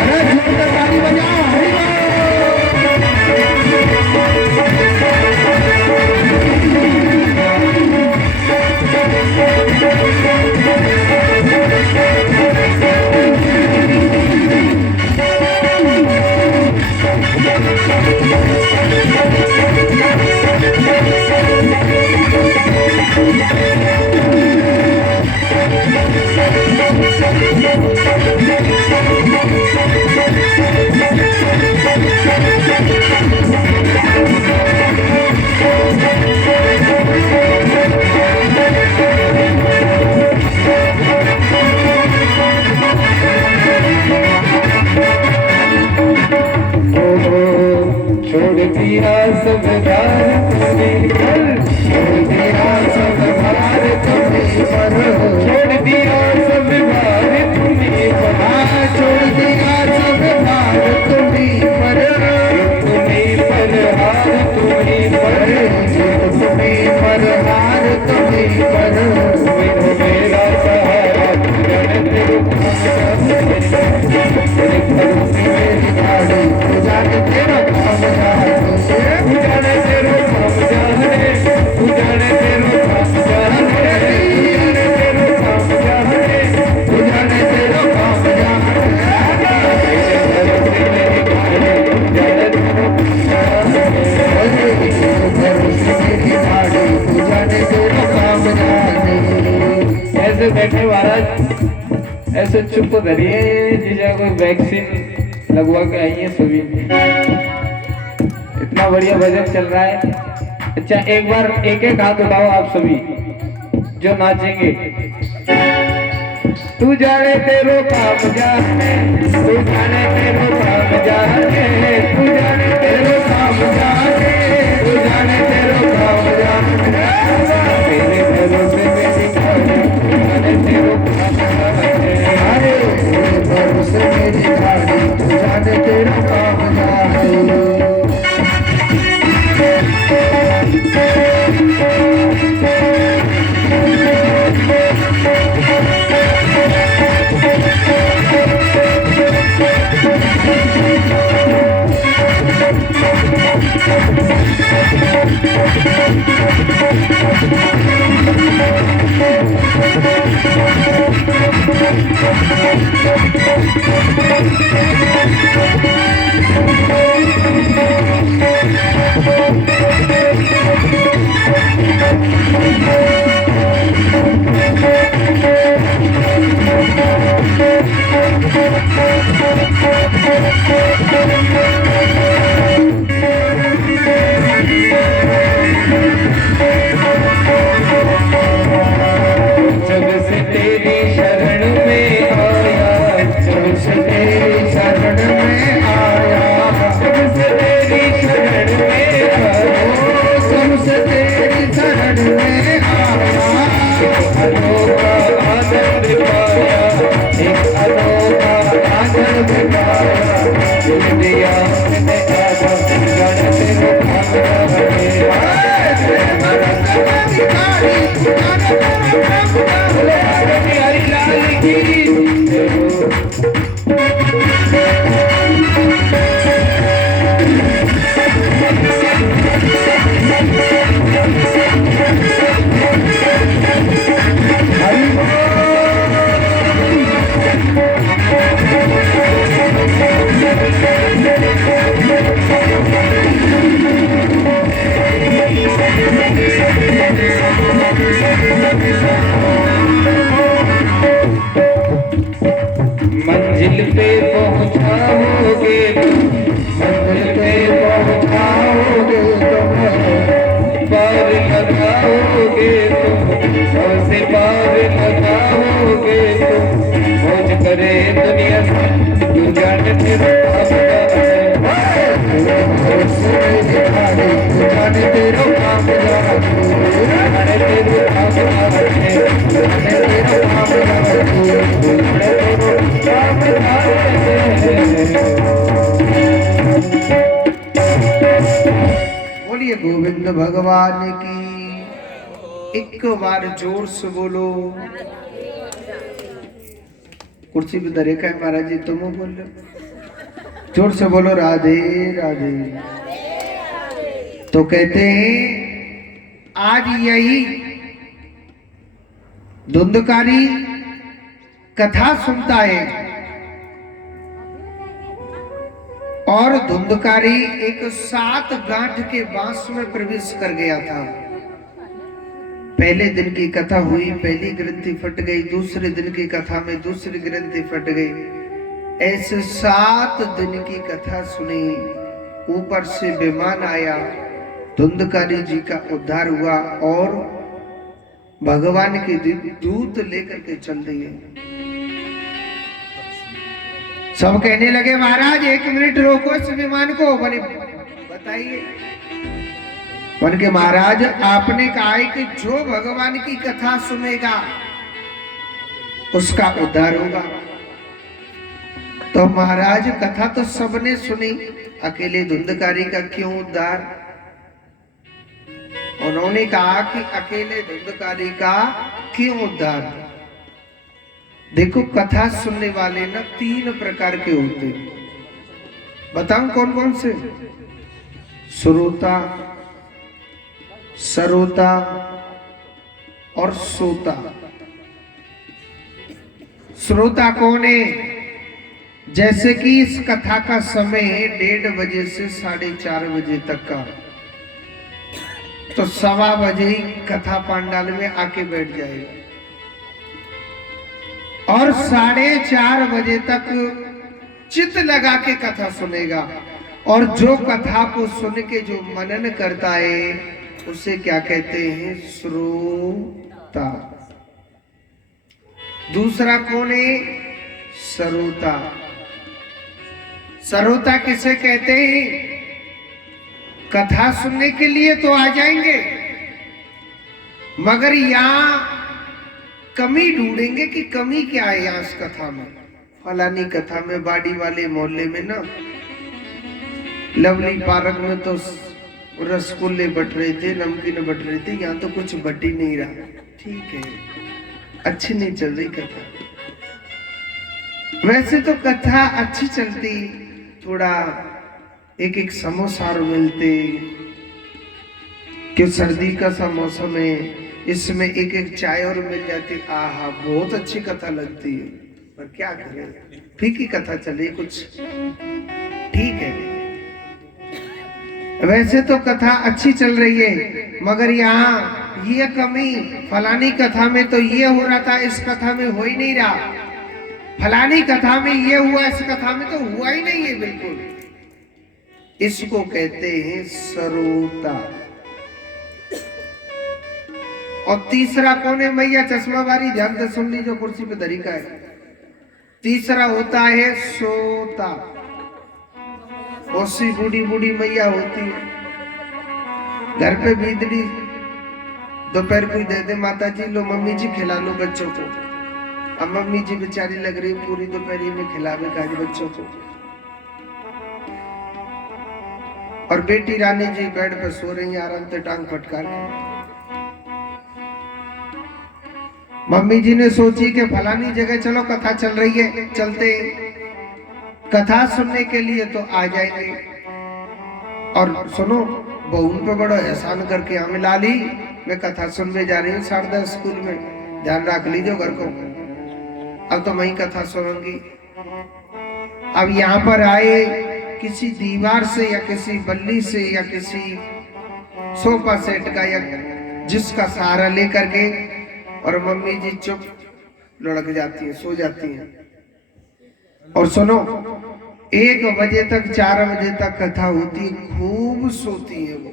अरे जोरदार ताली बजाओ, हरि बोल। छोड़ दिया सब भार तुम्हें पर, छोड़ दिया सब भार तुम्हीं पर, छोड़ दिया सब भार तुम्हें पर, हाँ, छोड़ दिया सब भार तुम्हीं पर, तुम्हें पर हार तुम्हें पर, तुम्हीं पर हार तुम्हीं पर। तुम्हें हो मेरा सहारा, जाने तेरो काम जाने। तेरे भरोसे मेरी गाड़ी, तू जाने तेरा काम जाने। तू जाने तेरो काम जाने, तू जाने तेरो काम जाने, तू जाने तेरा काम जाने। ऐसे बैठे महाराज, ऐसे चुप धरिए, जीजा कोई वैक्सीन लगवा के आई है सभी। इतना बढ़िया भजन चल रहा है। अच्छा एक बार एक एक हाथ उठाओ आप सभी जो नाचेंगे। तू जाने तेरो काम जाने, तू जाने तेरो काम जाने, तू जाने तेरो काम जाने, तू जाने तेरो काम जाने। तेरे भरोसे मेरी गाड़ी, तू जाने तेरो मंजिल पे पहुंचाओगे, मंजिल पे पहुंचाओगे तुम, पार लगाओगे तुम, से पार लगाओगे तुम। खोज करे दुनिया तू जाने तेरा काम बोलिए गोविंद भगवान की। एक बार जोर से बोलो। कुर्सी पे दरे का है महाराज जी, तुम बोल रहे हो, जोर से बोलो राधे राधे। तो कहते हैं आज यही धुंधकारी कथा सुनता है और धुंधकारी एक 7 गांठ के बांस में प्रवेश कर गया था। पहले दिन की कथा हुई, पहली ग्रंथि फट गई, दूसरे दिन की कथा में दूसरी ग्रंथि फट गई। ऐसे 7 दिन की कथा सुनी, ऊपर से विमान आया, धुंधकारी जी का उद्धार हुआ और भगवान के दूत लेकर के चल दिए। सब कहने लगे महाराज 1 मिनट रोको इस विमान को। बोले बताइए। बोले के महाराज आपने कहा है कि जो भगवान की कथा सुनेगा उसका उद्धार होगा। तो महाराज कथा तो सबने सुनी, अकेले धुंधकारी का क्यों उद्धार? उन्होंने कहा कि अकेले धुंधकारी का क्यों उद्धार? देखो कथा सुनने वाले ना 3 प्रकार के होते हैं। बताऊं कौन कौन से? श्रोता, सरोता और सोता। श्रोता कौन है? जैसे कि इस कथा का समय 1:30 बजे से 4:30 बजे तक का, तो 1:15 बजे ही कथा पंडाल में आके बैठ जाएगा और 4:30 बजे तक चित्त लगा के कथा सुनेगा। और जो कथा को सुन के जो मनन करता है उसे क्या कहते हैं? श्रोता। दूसरा कौन है? सरोता। सरोता किसे कहते हैं? कथा सुनने के लिए तो आ जाएंगे मगर यहां कमी ढूंढेंगे कि कमी क्या है यहाँ इस कथा में। फलानी कथा में बाड़ी वाले मोहल्ले में ना लवली पार्क में तो रसगुल्ले बट रहे थे, नमकीन बट रहे थे, यहाँ तो कुछ बट ही नहीं रहा। ठीक है, अच्छी नहीं चल रही कथा। वैसे तो कथा अच्छी चलती, थोड़ा एक एक समोसा मिलते, कि सर्दी का सा मौसम है, इसमें एक एक चाय और मिल जाती। आहा बहुत अच्छी कथा लगती है। पर क्या करें, फीकी कथा चली कुछ, ठीक है। वैसे तो कथा अच्छी चल रही है, मगर यहाँ ये कमी, फलानी कथा में तो ये हो रहा था, इस कथा में हो ही नहीं रहा, फलानी कथा में ये हुआ, इस कथा में तो हुआ ही नहीं है बिल्कुल। इसको कहते हैं सरोता। और तीसरा कौन है मैया? चश्मा वाली, ध्यान से सुन लीजिए, कुर्सी पे धरी का है। तीसरा होता है सोता। बहुत सी बूढ़ी बूढ़ी मैया होती है, घर पे बीतड़ी दोपहर को दे दे, माता जी लो मम्मी जी खिला लो बच्चों को। अब मम्मी जी बेचारी लग रही पूरी दोपहरी में खिलावे काज बच्चों को, और बेटी रानी जी बेड पे सो रही है आराम से टांग फटकार के। मम्मी जी ने सोची कि फलानी जगह चलो कथा चल रही है, चलते कथा सुनने के लिए तो आ जाएंगे। और सुनो, बहू पे बड़ा एहसान करके हमें ला ली, मैं कथा सुनने जा रही हूँ शारदा स्कूल में, ध्यान रख लीजिए घर को, अब तो मैं कथा सुनूंगी। अब यहाँ पर आए, किसी दीवार से या किसी बल्ली से या किसी सोफा सेट का या जिसका सहारा लेकर के, और मम्मी जी चुप लुढ़क जाती है, सो जाती हैं। और सुनो, 1 बजे तक 4 बजे तक कथा होती है, खूब सोती है वो।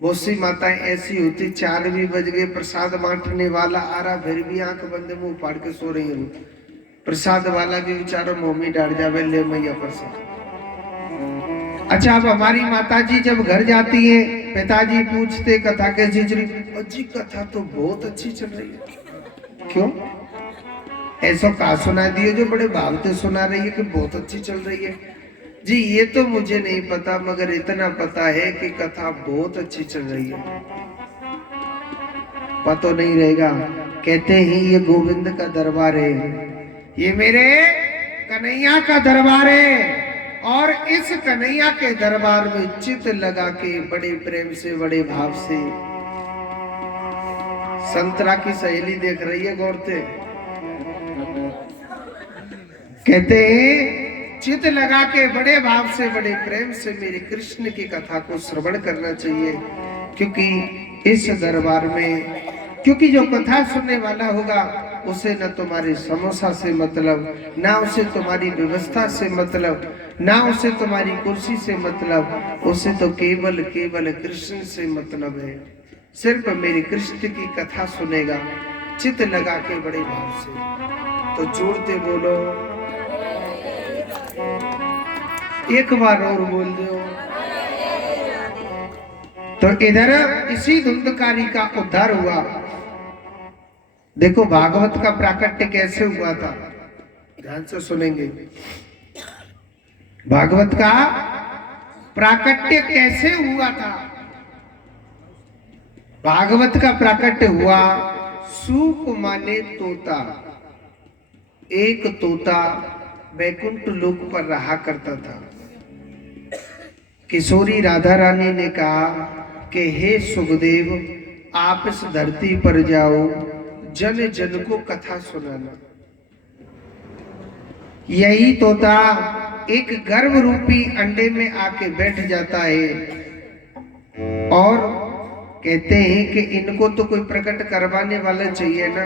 बहुत सी माताएं ऐसी होती, 4 भी बज गए, प्रसाद बांटने वाला आ रहा, फिर भी आंख बंद मुंह फाड़ के सो रही है। प्रसाद वाला भी बेचारा मुंह में डाल जावे, ले मैया प्रसाद। अच्छा, अब हमारी माता जी जब घर जाती है, पिताजी पूछते कथा कैसी चल रही? अजी कथा तो बहुत अच्छी चल रही है। क्यों ऐसा कहा सुना दिए जो बड़े भाव से सुना रही है कि बहुत अच्छी चल रही है? जी ये तो मुझे नहीं पता, मगर इतना पता है कि कथा बहुत अच्छी चल रही है। पता नहीं रहेगा, कहते हैं ये गोविंद का दरबार है, ये मेरे कन्हैया का दरबार है, और इस कन्हैया के दरबार में चित लगा के बड़े प्रेम से बड़े भाव से। संतरा की सहेली देख रही है गौर से, कहते हैं चित लगा के बड़े भाव से बड़े प्रेम से मेरे कृष्ण की कथा को श्रवण करना चाहिए, क्योंकि इस दरबार में, क्योंकि जो कथा सुनने वाला होगा उसे न तुम्हारे समोसा से मतलब, ना उसे तुम्हारी व्यवस्था से मतलब, ना उसे तुम्हारी कुर्सी से मतलब, उसे तो केवल केवल कृष्ण से मतलब है। सिर्फ मेरे कृष्ण की कथा सुनेगा चित लगा के बड़े भाव से। तो जोड़ते बोलो, एक बार और बोल दो। तो इधर इसी धुंधकारी का उद्धार हुआ। देखो भागवत का प्राकट्य कैसे हुआ था, ध्यान से सुनेंगे। भागवत का प्राकट्य कैसे हुआ था? भागवत का प्राकट्य हुआ, सूक माने तोता। एक तोता वैकुंठ लोक पर रहा करता था। किशोरी राधा रानी ने कहा कि हे सुखदेव, आप इस धरती पर जाओ, जन जन को कथा सुनाना। यही तोता एक गर्भ रूपी अंडे में आके बैठ जाता है, और कहते हैं कि इनको तो कोई प्रकट करवाने वाला चाहिए ना।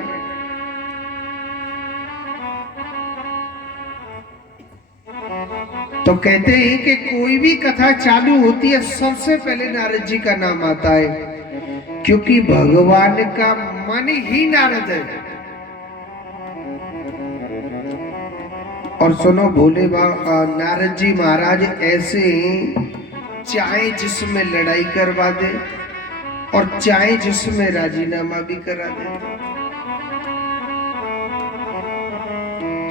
तो कहते हैं कि कोई भी कथा चालू होती है, सबसे पहले नारद जी का नाम आता है, क्योंकि भगवान का मन ही नारद है। और सुनो, भोले बाबा नारद जी महाराज ऐसे ही, चाहे जिसमें लड़ाई करवा दे और चाहे जिसमें राजीनामा भी करा दे।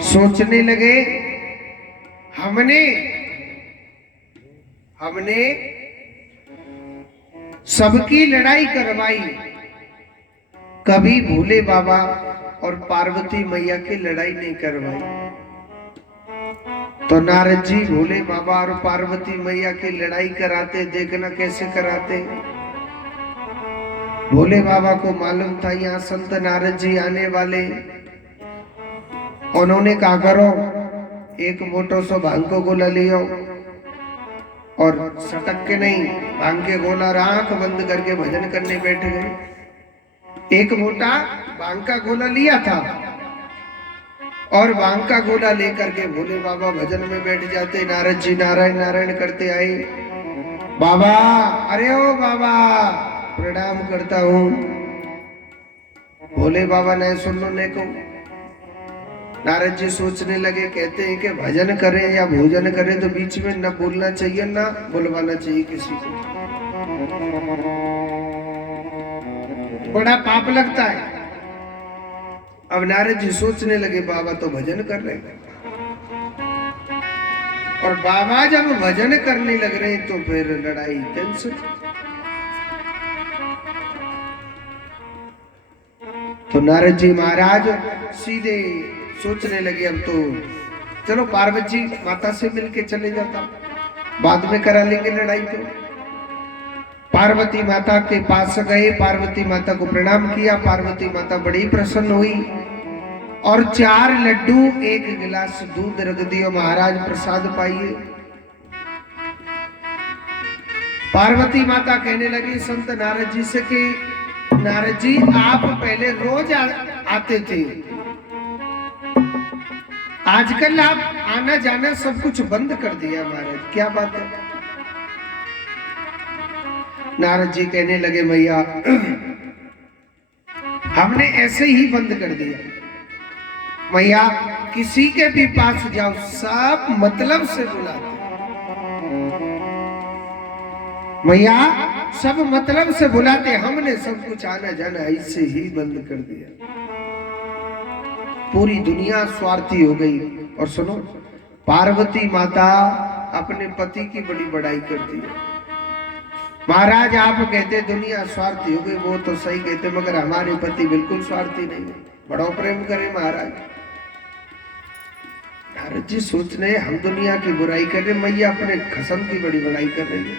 सोचने लगे, हमने सबकी लड़ाई करवाई, कभी भोले बाबा और पार्वती मैया की लड़ाई नहीं करवाई। तो नारद जी भोले बाबा और पार्वती मैया की लड़ाई कराते, देखना कैसे कराते। भोले बाबा को मालूम था यहाँ संत नारद जी आने वाले, उन्होंने कहा करो एक मोटो सो भांग को गोला लियो और सटक के नहीं भांग के गोला आंख बंद करके भजन करने बैठ गए। एक मोटा भांग का गोला लिया था और भांग का गोला लेकर के भोले बाबा भजन में बैठ जाते। नारद जी नारायण नारायण करते आए। बाबा, अरे ओ बाबा, प्रणाम करता हूं। भोले बाबा ने सुनने को। नारद जी सोचने लगे, कहते हैं कि भजन करें या भोजन करें तो बीच में न बोलना चाहिए ना बुलवाना चाहिए किसी को, बड़ा पाप लगता है। अब नारद जी सोचने लगे बाबा तो भजन कर रहे हैं, और बाबा जब भजन करने लग रहे तो फिर लड़ाई टेंशन। तो नारद जी महाराज सीधे सोचने लगे अब तो चलो पार्वती जी माता से मिलके चले जाता, बाद में करा लेंगे लड़ाई। तो पार्वती माता के पास गए, पार्वती माता को प्रणाम किया। पार्वती माता बड़ी प्रसन्न हुई और 4 लड्डू 1 गिलास दूध रख दियो, महाराज प्रसाद पाइए। पार्वती माता कहने लगी संत नारद जी से कि नारद जी आप पहले रोज आते थे, आजकल आप आना जाना सब कुछ बंद कर दिया महाराज, क्या बात है? नारद जी कहने लगे मैया हमने ऐसे ही बंद कर दिया। मैया किसी के भी पास जाओ सब मतलब से बुलाते, मैया सब मतलब से बुलाते, हमने सब कुछ आना जाना ऐसे ही बंद कर दिया। पूरी दुनिया स्वार्थी हो गई। और सुनो, पार्वती माता अपने पति की बड़ी बड़ाई करती है। महाराज आप कहते दुनिया स्वार्थी हो गई, वो तो सही कहते, मगर हमारे पति बिल्कुल स्वार्थी नहीं है, बड़ा प्रेम करे महाराज। नारद जी सोच रहे हम दुनिया की बुराई कर रहे, मैया अपने खसम की बड़ी बड़ाई कर रही है।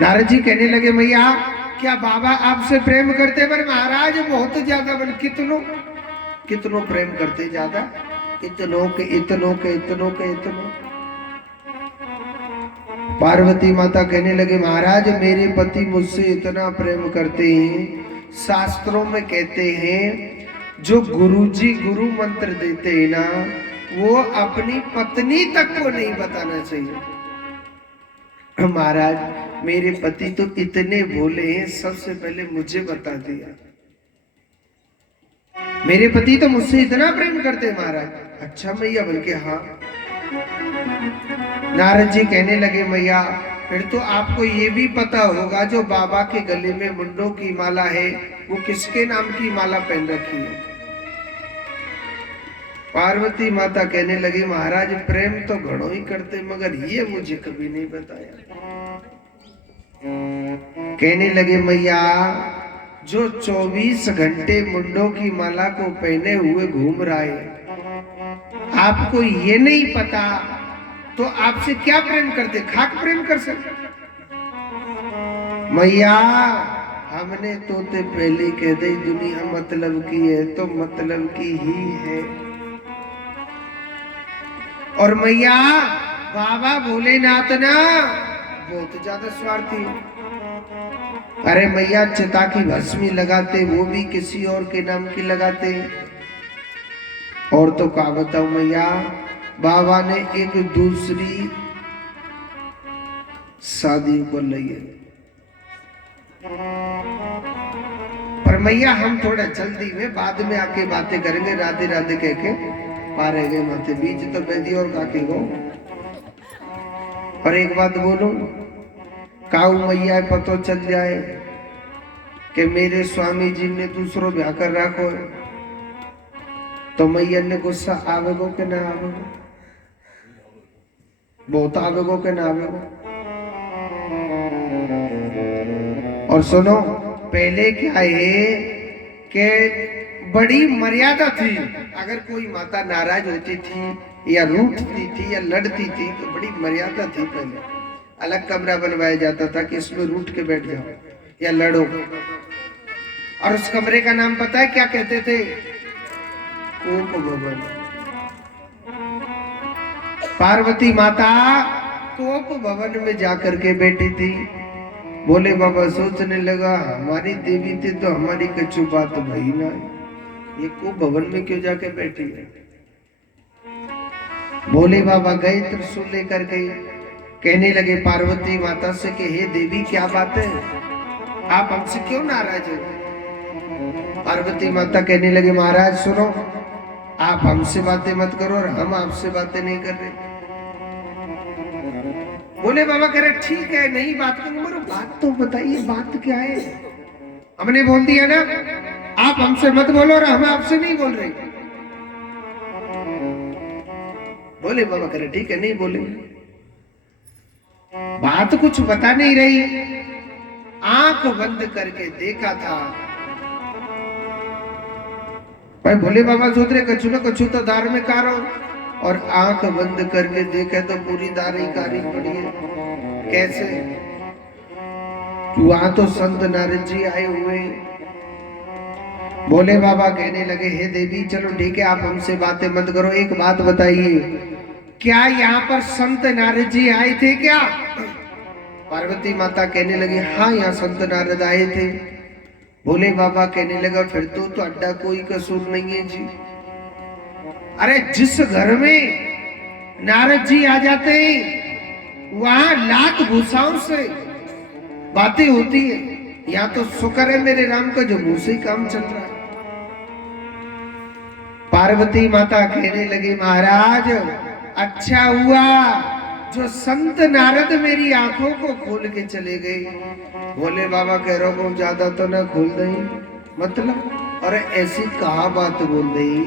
नारद जी कहने लगे मैया क्या बाबा आपसे प्रेम करते? पर महाराज बहुत ज्यादा, बल कितनों प्रेम करते ज्यादा, इतनों के इतनों के इतनों के इतनों। पार्वती माता कहने लगे महाराज मेरे पति मुझसे इतना प्रेम करते हैं, शास्त्रों में कहते हैं जो गुरुजी गुरु मंत्र देते हैं ना वो अपनी पत्नी तक को नहीं बताना चाहिए। महाराज मेरे पति तो इतने भोले हैं, सबसे पहले मुझे बता दिया। मेरे पति तो मुझसे इतना प्रेम करते हैं महाराज। अच्छा मैया, बल्कि हाँ। नारद जी कहने लगे मैया फिर तो आपको ये भी पता होगा जो बाबा के गले में मुंडों की माला है वो किसके नाम की माला पहन रखी है? पार्वती माता कहने लगी महाराज प्रेम तो घणो ही करते, मगर ये मुझे कभी नहीं बताया। कहने लगे मैया जो 24 घंटे मुंडों की माला को पहने हुए घूम रहा है, आपको ये नहीं पता तो आपसे क्या प्रेम करते? खाक प्रेम कर सकते? मैया हमने तोते पहले कह दी दुनिया मतलब की है तो मतलब की ही है। और मैया बाबा भोलेनाथ ना बहुत ज्यादा स्वार्थी। अरे मैया चिता की भस्मी लगाते वो भी किसी और के नाम की लगाते। और तो क्या बताऊं मैया, बाबा ने एक दूसरी शादी कर ली है। पर मैया हम थोड़ा जल्दी में बाद में आके बातें करेंगे, राधे राधे कह के पारे गए माथे बीच तो बैदी और काकी को। और एक बात बोलूं, काऊ मैया पतो चल जाए कि मेरे स्वामी जी ने दूसरों ब्याह कर रखो है तो मैया ने गुस्सा आवेगो के ना आवेगो? बहुत आवेगो के ना आवेगो। और सुनो पहले क्या है कि बड़ी मर्यादा थी, अगर कोई माता नाराज होती थी या रूठती थी या लड़ती थी तो बड़ी मर्यादा थी। पहले अलग कमरा बनवाया जाता था कि इसमें रूठ के बैठ जाओ या लड़ो। और उस कमरे का नाम पता है क्या कहते थे? कोप भवन। पार्वती माता कोप भवन में जाकर के बैठी थी। भोले बाबा सोचने लगा हमारी देवी थी तो हमारी कछु बात भई ना, ये कोप भवन में क्यों जाके बैठी है। भोले बाबा गए त्रिशूल लेकर के, कहने लगे पार्वती माता से कि हे देवी क्या बात है, आप हमसे क्यों नाराज हो। पार्वती माता कहने लगे महाराज सुनो, आप हमसे बातें मत करो और हम आपसे बातें नहीं कर रहे। भोले बाबा कह रहे ठीक है नहीं बात करूंगा, मगर बात तो बताइए बात क्या है। हमने बोल दिया ना आप हमसे मत बोलो और हम आपसे नहीं बोल रहे। भोले बाबा कह रहे ठीक है नहीं बोलेंगे। बात कुछ बता नहीं रही, आंख बंद करके देखा था। भाई भोले बाबा सोच रहे कछु ना कछु तो दार में कारो, और आंख बंद करके देखे तो पूरी दार ही कारी पड़ी है। कैसे, वहां तो संत नारद जी आए हुए। भोले बाबा कहने लगे हे देवी चलो ठीक है आप हमसे बातें मत करो, एक बात बताइए क्या यहाँ पर संत नारद जी आए थे क्या। पार्वती माता कहने लगी हाँ यहाँ संत नारद आए थे। भोले बाबा कहने लगा फिर तो अड्डा कोई कसूर नहीं है जी। अरे जिस घर में नारद जी आ जाते हैं वहां लाख भूषाओं से बातें होती है, यहाँ तो शुक्र है मेरे राम का जो मुंह से काम चल रहा है। पार्वती माता कहने लगी महाराज अच्छा हुआ जो संत नारद मेरी आंखों को खोल के चले गए। भोले बाबा कह रहे हो ज्यादा तो ना खोल दई, मतलब अरे ऐसी कहा बात बोल रही,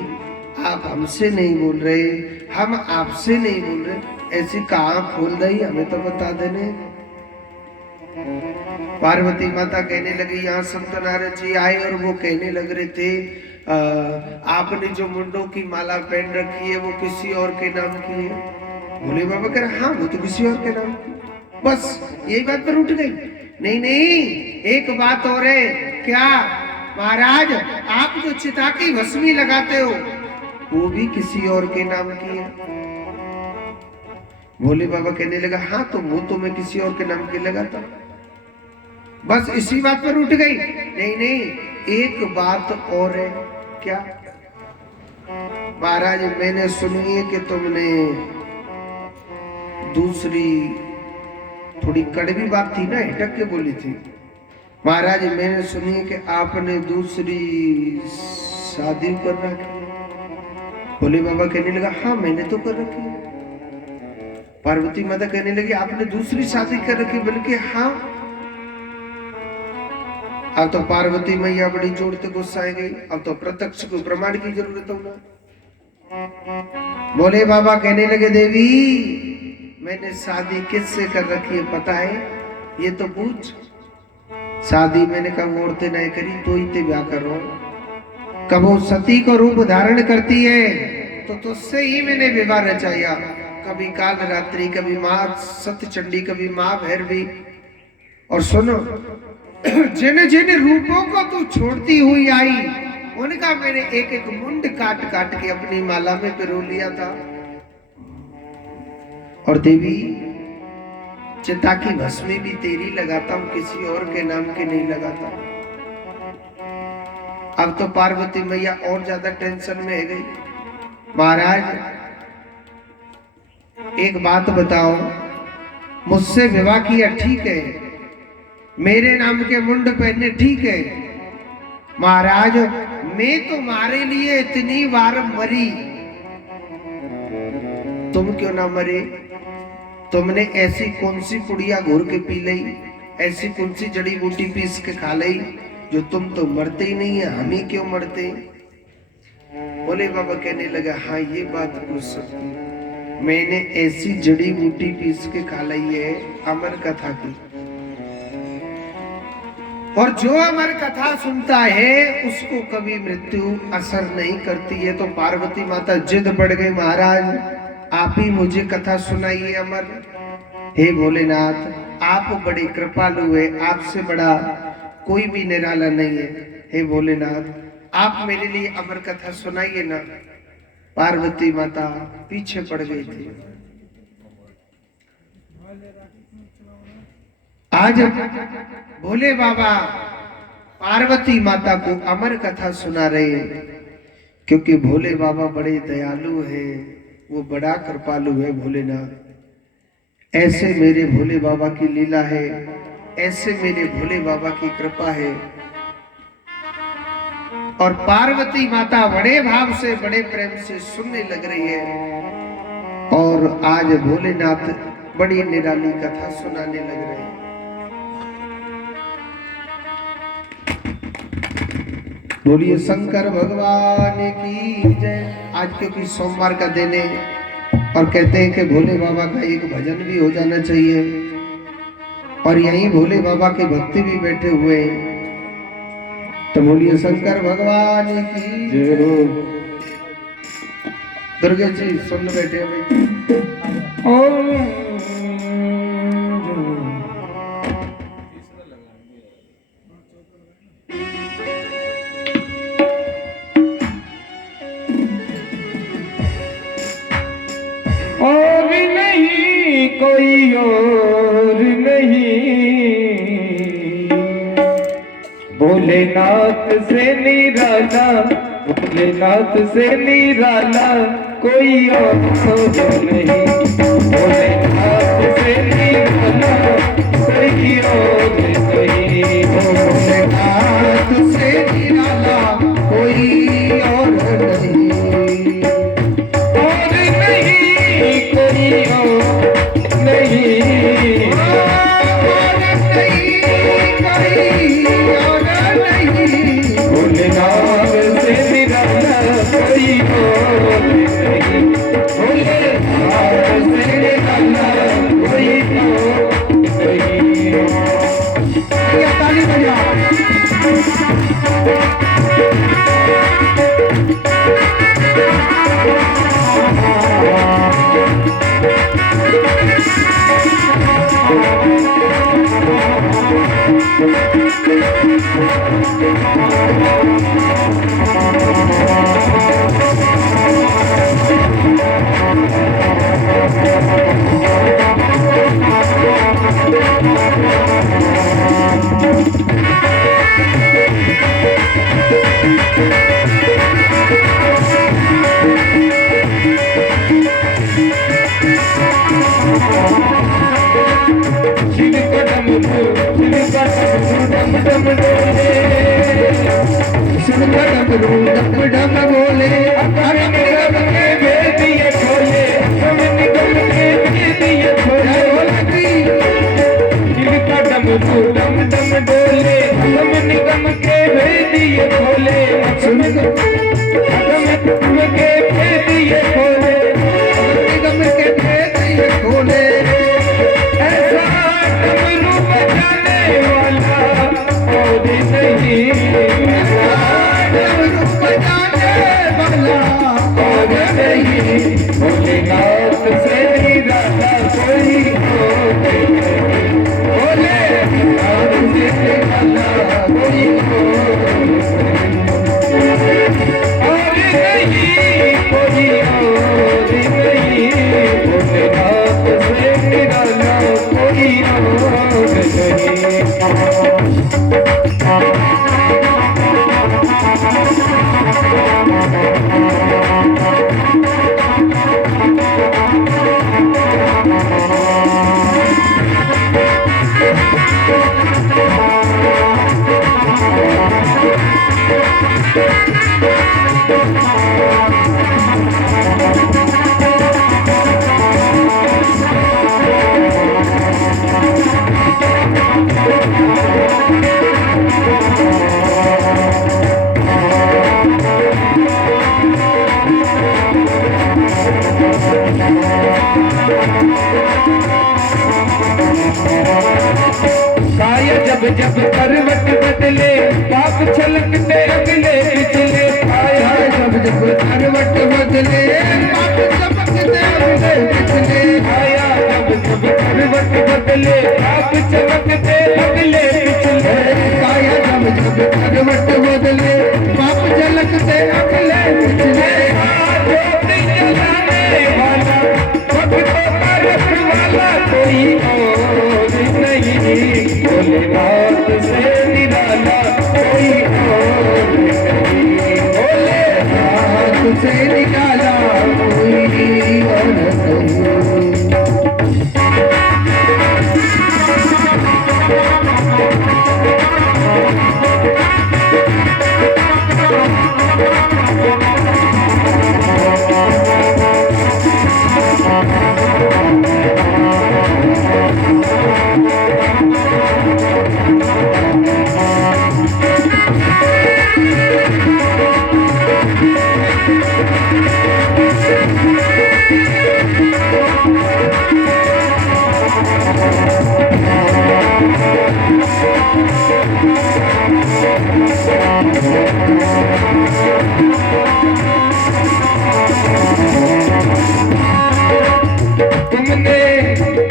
आप हमसे नहीं बोल रहे हम आपसे नहीं बोल रहे, ऐसी कहा खोल दई हमें तो बता देने। पार्वती माता कहने लगी यहाँ संत नारद जी आए और वो कहने लग रहे थे आपने जो मुंडों की माला पहन रखी है वो किसी और के नाम की है। भोले बाबा कह रहे हाँ वो तो किसी और के नाम की। बस यही बात पर उठ गई। नहीं नहीं एक बात और है। क्या महाराज आप जो चिता की भस्मी लगाते हो वो भी किसी और के नाम की है। भोले बाबा कहने लगा हाँ तो वो तो मैं किसी और के नाम की लगाता। बस इसी बात पर उठ गई। नहीं नहीं एक बात और है। क्या महाराज मैंने सुनी है कि तुमने दूसरी थोड़ी कड़वी बात थी ना हिटक के बोली थी। महाराज मैंने सुनी है कि आपने दूसरी शादी कर रखी। भोले बाबा कहने लगा हाँ मैंने तो कर रखी। पार्वती माता कहने लगी आपने दूसरी शादी कर रखी, बल्कि हाँ। अब तो पार्वती मैया बड़ी जोर से गुस्सा गई। अब तो प्रत्यक्ष को प्रमाण की जरूरत होगा। भोले बाबा कहने लगे देवी मैंने शादी किससे कर रखी है पता है, ये तो पूछ। शादी मैंने कब औरतें नहीं करी तो ही ब्याह करो। कब वो सती को रूप धारण करती है तो तुझसे ही मैंने विवाह रचाया। कभी काल रात्रि, कभी माँ सत्यचंडी, कभी माँ भैरवी। और सुनो जिन जिन रूपों को तू छोड़ती हुई आई उनका मैंने एक एक मुंड काट काट के अपनी माला में पिरो लिया था। और देवी चिता की भस्मी भी तेरी लगाता हूं, किसी और के नाम के नहीं लगाता। अब तो पार्वती मैया और ज्यादा टेंशन में है गई। महाराज एक बात बताओ, मुझसे विवाह किया ठीक है, मेरे नाम के मुंड पहने ठीक है। महाराज मैं तुम्हारे लिए इतनी बार मरी, तुम क्यों ना मरे। तुमने ऐसी कौन सी पुड़िया घोर के पी ली, ऐसी कौन सी जड़ी बूटी पीस के खा ली जो तुम तो मरते ही नहीं है, हम ही क्यों मरते। भोले बाबा कहने लगा हाँ ये बात पूछ सकती, मैंने ऐसी जड़ी बूटी पीस के खा ली है अमर कथा की, और जो अमर कथा सुनता है उसको कभी मृत्यु असर नहीं करती है। तो पार्वती माता जिद बढ़ गई, महाराज आप ही मुझे कथा सुनाइए अमर। हे भोलेनाथ आप बड़े कृपालु है, आपसे बड़ा कोई भी निराला नहीं है। हे भोलेनाथ आप मेरे लिए अमर कथा सुनाइए ना। पार्वती माता पीछे पड़ गई थी। आज भोले बाबा पार्वती माता को अमर कथा सुना रहे हैं, क्योंकि भोले बाबा बड़े दयालु हैं, वो बड़ा कृपालु है भोलेनाथ। ऐसे मेरे भोले बाबा की लीला है, ऐसे मेरे भोले बाबा की कृपा है। और पार्वती माता बड़े भाव से बड़े प्रेम से सुनने लग रही है, और आज भोलेनाथ बड़ी निराली कथा सुनाने लग रहे हैं। बोलिए शंकर भगवान की जय। आज क्योंकि सोमवार का दिन है और कहते हैं कि भोले बाबा का एक भजन भी हो जाना चाहिए, और यहीं भोले बाबा के भक्ति भी बैठे हुए हैं, तो बोलिए शंकर भगवान की जय हो। दुर्गा जी सुन बैठे हैं भाई। ओम और नहीं कोई और नहीं, भोलेनाथ से निराला, भोलेनाथ से निराला कोई और नहीं, भोलेनाथ से निराला कोई और नहीं, भोलेनाथ से निराला कोई और नहीं, डम बोले डम डम डोले हम निगम के भेदिए खोले, हम निगम के भेदिए खोले, निगम के भेदिए खोले। ऐसा डमरू बजाने वाला और नहीं, डमरू बजाने वाला और नहीं, भोलेनाथ से निराला कोई और नहीं, भोलेनाथ से निराला कोई और नहीं, कोई और नहीं, भोलेनाथ से निराला कोई और काया जब जब करवट बदले, पाप छलकते अगले पिछले, काया जब जब करवट बदले, पाप चमकते अगले पिछले, काया जब जब करवट बदले, पाप चमकते अगले पिछले, काया जब जब करवट बदले, पाप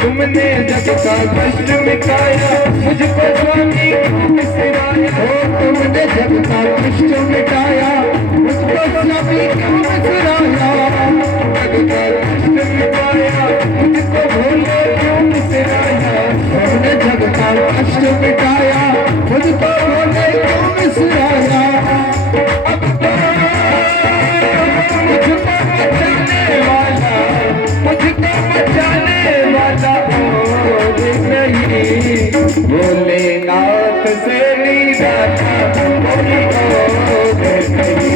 तुमने जग का कष्ट मिटाया, मुझको स्वामी बिसराया। हो तुमने जग का कष्ट मिटाया, मुझको स्वामी क्यों बिसराया। जग का कष्ट मिटाया, मुझको भोले क्यों बिसराया। तुमने जग का कष्ट मिटाया, मुझको भोले क्यों बिसराया। अब तो मुझको बचाने वाला, मुझको बचाने वाला और नहीं। भोलेनाथ से निराला कोई और नहीं।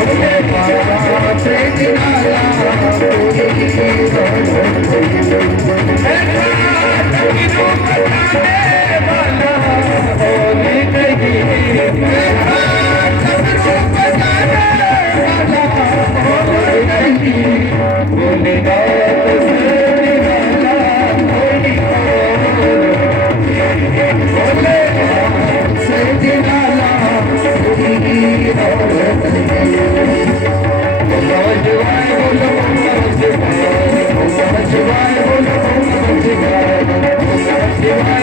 भोले बाबा से निराला कोई और नहीं। ऐसा सबको बचाने वाला और नहीं। ऐसा सबको बचाने वाला और नहीं। भोलेनाथ से निराला कोई और नहीं। भोलेनाथ से निराला कोई और नहीं। ओम नमः शिवाय बोलो, ओम नमः शिवाय, ओम नमः शिवाय बोलो, ओम नमः शिवाय,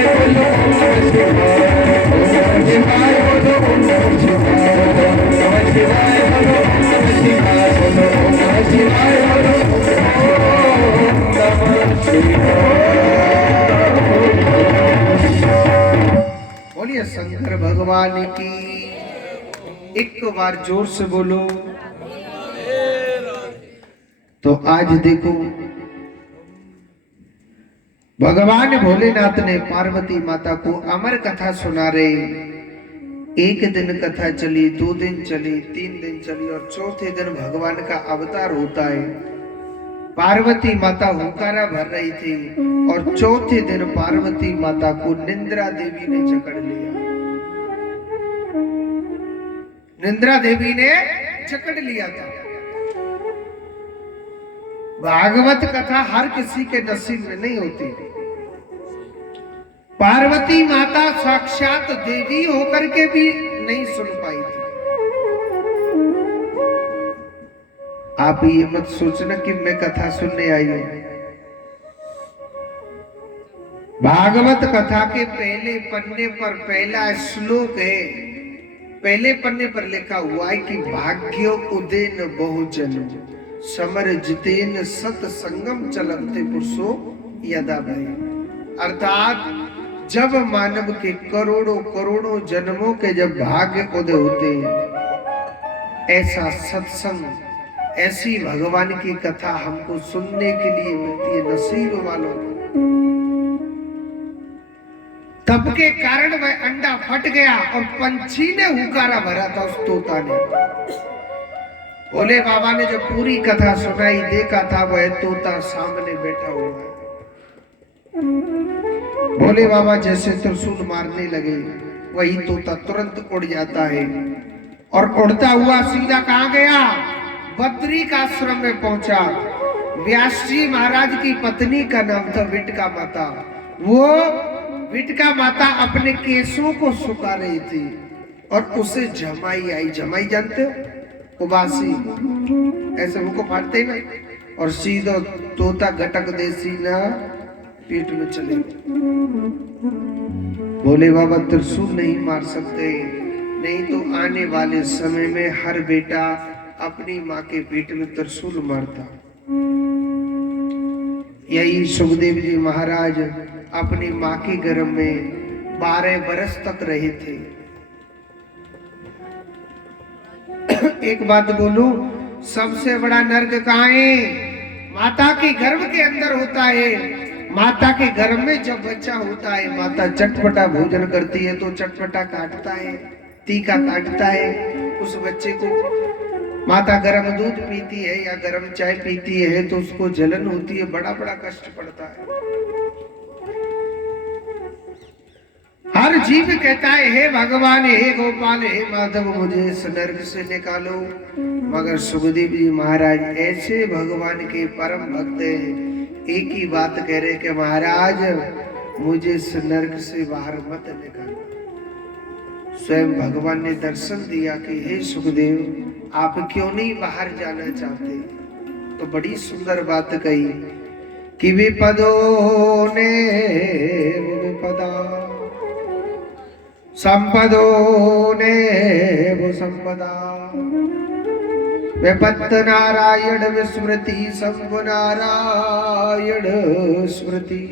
ओम नमः शिवाय बोलो, ओम नमः शिवाय, ओम नमः शिवाय बोलो, ओम नमः शिवाय, ओम नमः शिवाय बोलो, ओम नमः शिवाय बोलो, ओम नमः शिवाय बोलो, ओम नमः शिवाय। बोलिए शंकर भगवान की। एक बार जोर से बोलो। तो आज देखो भगवान भोलेनाथ ने पार्वती माता को अमर कथा सुना रहे। एक दिन कथा चली, 2 दिन चली, 3 दिन चली और चौथे दिन भगवान का अवतार होता है। पार्वती माता हुंकारा भर रही थी और चौथे दिन पार्वती माता को निंद्रा देवी ने जकड़ लिया। निंद्रा देवी ने जकड़ लिया था। भागवत कथा हर किसी के नसीब में नहीं होती। पार्वती माता साक्षात देवी होकर के भी नहीं सुन पाई थी। आप ये मत सोचना कि मैं कथा सुनने आई हूं। भागवत कथा के पहले पन्ने पर पहला श्लोक है। पहले पन्ने पर लिखा हुआ है कि भाग्यो उदेन बहुजन समर जितेन सत्संगम चलते पुरुषो यदा भय। अर्थात जब मानव के करोड़ों करोड़ों जन्मों के जब भाग्य उदय होते हैं, ऐसा सत्संग, ऐसी भगवान की कथा हमको सुनने के लिए मिलती है नसीब वालों को। तप के कारण वह अंडा फट गया और पंछी ने हुकारा भरा था उस तोता ने। भोले बाबा ने जब पूरी कथा सुनाई, देखा था वह तोता सामने बैठा हुआ है। भोले बाबा जैसे त्रिशूल मारने लगे, वही तोता तुरंत उड़ जाता है और उड़ता हुआ सीधा कहां गया? बद्री का आश्रम में पहुंचा। व्यास जी महाराज की पत्नी का नाम था विटका माता। वो विटका माता अपने केसों को सुखा रही थी और उसे जमाई आई। जमाई जानते हो? उबासी, ऐसे मुंह को फाड़ते ना और सीधा तोता गटक दे सीना पेट में चले। भोले बाबा त्रिशूल नहीं मार सकते, नहीं तो आने वाले समय में हर बेटा अपनी माँ के पेट में त्रिशूल मारता। यही सुखदेव जी महाराज अपनी माँ के गर्भ में 12 बरस तक रहे थे। एक बात बोलूं, सबसे बड़ा नर्क कहाँ है? माता के गर्भ के अंदर होता है। माता के गर्भ में जब बच्चा होता है, माता चटपटा भोजन करती है तो चटपटा काटता है, तीखा काटता है उस बच्चे को। माता गर्म दूध पीती है या गर्म चाय पीती है तो उसको जलन होती है, बड़ा बड़ा कष्ट पड़ता है। हर जीव कहता है हे भगवान, हे गोपाल, हे माधव, मुझे इस नर्क से निकालो। मगर सुखदेव जी महाराज ऐसे भगवान के परम भक्त हैं, एक ही बात कह रहे कि महाराज मुझे इस नरक से बाहर मत निकालना। स्वयं भगवान ने दर्शन दिया कि हे सुखदेव, आप क्यों नहीं बाहर जाना चाहते? तो बड़ी सुंदर बात कही कि विपदो ने विपदा संपदो ने वो संपदा, विपत्त नारायण विस्मृति संप नारायण स्मृति।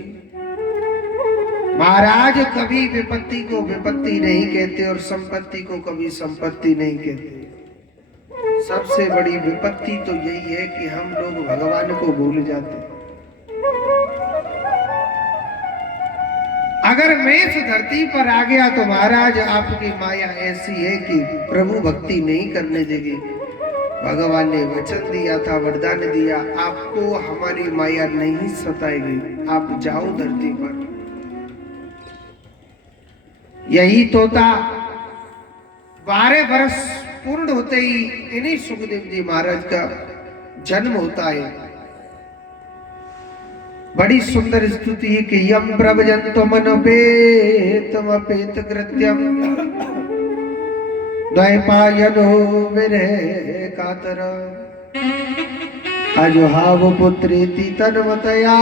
महाराज कभी विपत्ति को विपत्ति नहीं कहते और संपत्ति को कभी संपत्ति नहीं कहते। सबसे बड़ी विपत्ति तो यही है कि हम लोग भगवान को भूल जाते। अगर मैं इस धरती पर आ गया तो महाराज आपकी माया ऐसी है कि प्रभु भक्ति नहीं करने देगी। भगवान ने वचन दिया था, वरदान दिया, आपको हमारी माया नहीं सताएगी, आप जाओ धरती पर। यही तो था। 12 वर्ष पूर्ण होते ही इन्हीं सुखदेव जी महाराज का जन्म होता है। बड़ी सुंदर स्तुति है कि यम प्रभजंतम अपेतम अपेत कृत्यम द्वैपायनो विरह कातर अजुहाव पुत्रेति तन्मतया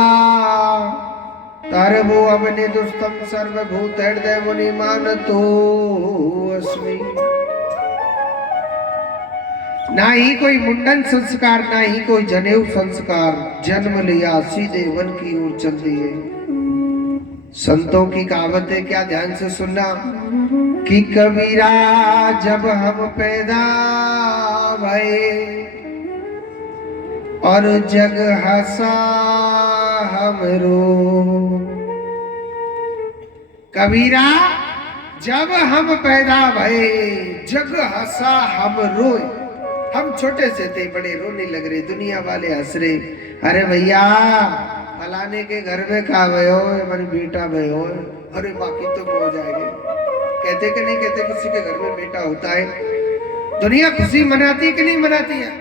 तारवो अवने दुस्तम सर्वभूत हृदय मुनि मानतो अस्मि। ना ही कोई मुंडन संस्कार, ना ही कोई जनेऊ संस्कार, जन्म लिया सीधे वन की ओर चल दिए। संतों की कहावत है, क्या ध्यान से सुनना, कि कबीरा जब हम पैदा भये और जग हंसा हमरो। कबीरा जब हम पैदा भये जग हंसा हम रोए। हम छोटे से थे, बड़े रोने लग रहे, दुनिया वाले हंस रहे, अरे भैया फलाने के घर में खा गए हो, हमारी बेटा गए हो, अरे बाकी तो हो जाएंगे। कहते कि नहीं कहते, किसी के घर में बेटा होता है, दुनिया खुशी मनाती है कि नहीं मनाती है?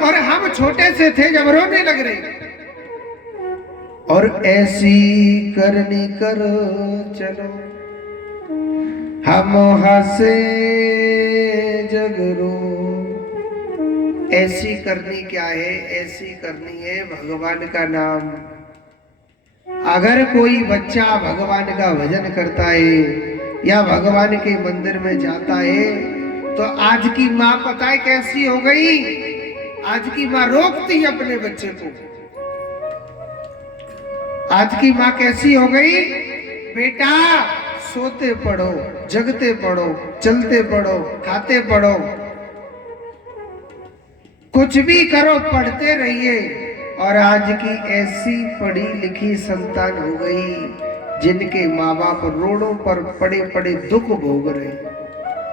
और हम छोटे से थे जब रोने लग रहे। और ऐसी करनी कर चलो हम हंसे जगरो। ऐसी करनी क्या है? ऐसी करनी है भगवान का नाम। अगर कोई बच्चा भगवान का भजन करता है या भगवान के मंदिर में जाता है तो आज की माँ पता है कैसी हो गई? आज की माँ रोकती है अपने बच्चे को। आज की माँ कैसी हो गई? बेटा सोते पढ़ो, जगते पढ़ो, चलते पढ़ो, खाते पढ़ो, कुछ भी करो, पढ़ते रहिए। और आज की ऐसी पढ़ी लिखी संतान हो गई जिनके माँ बाप रोडों पर पड़े पड़े दुख भोग रहे।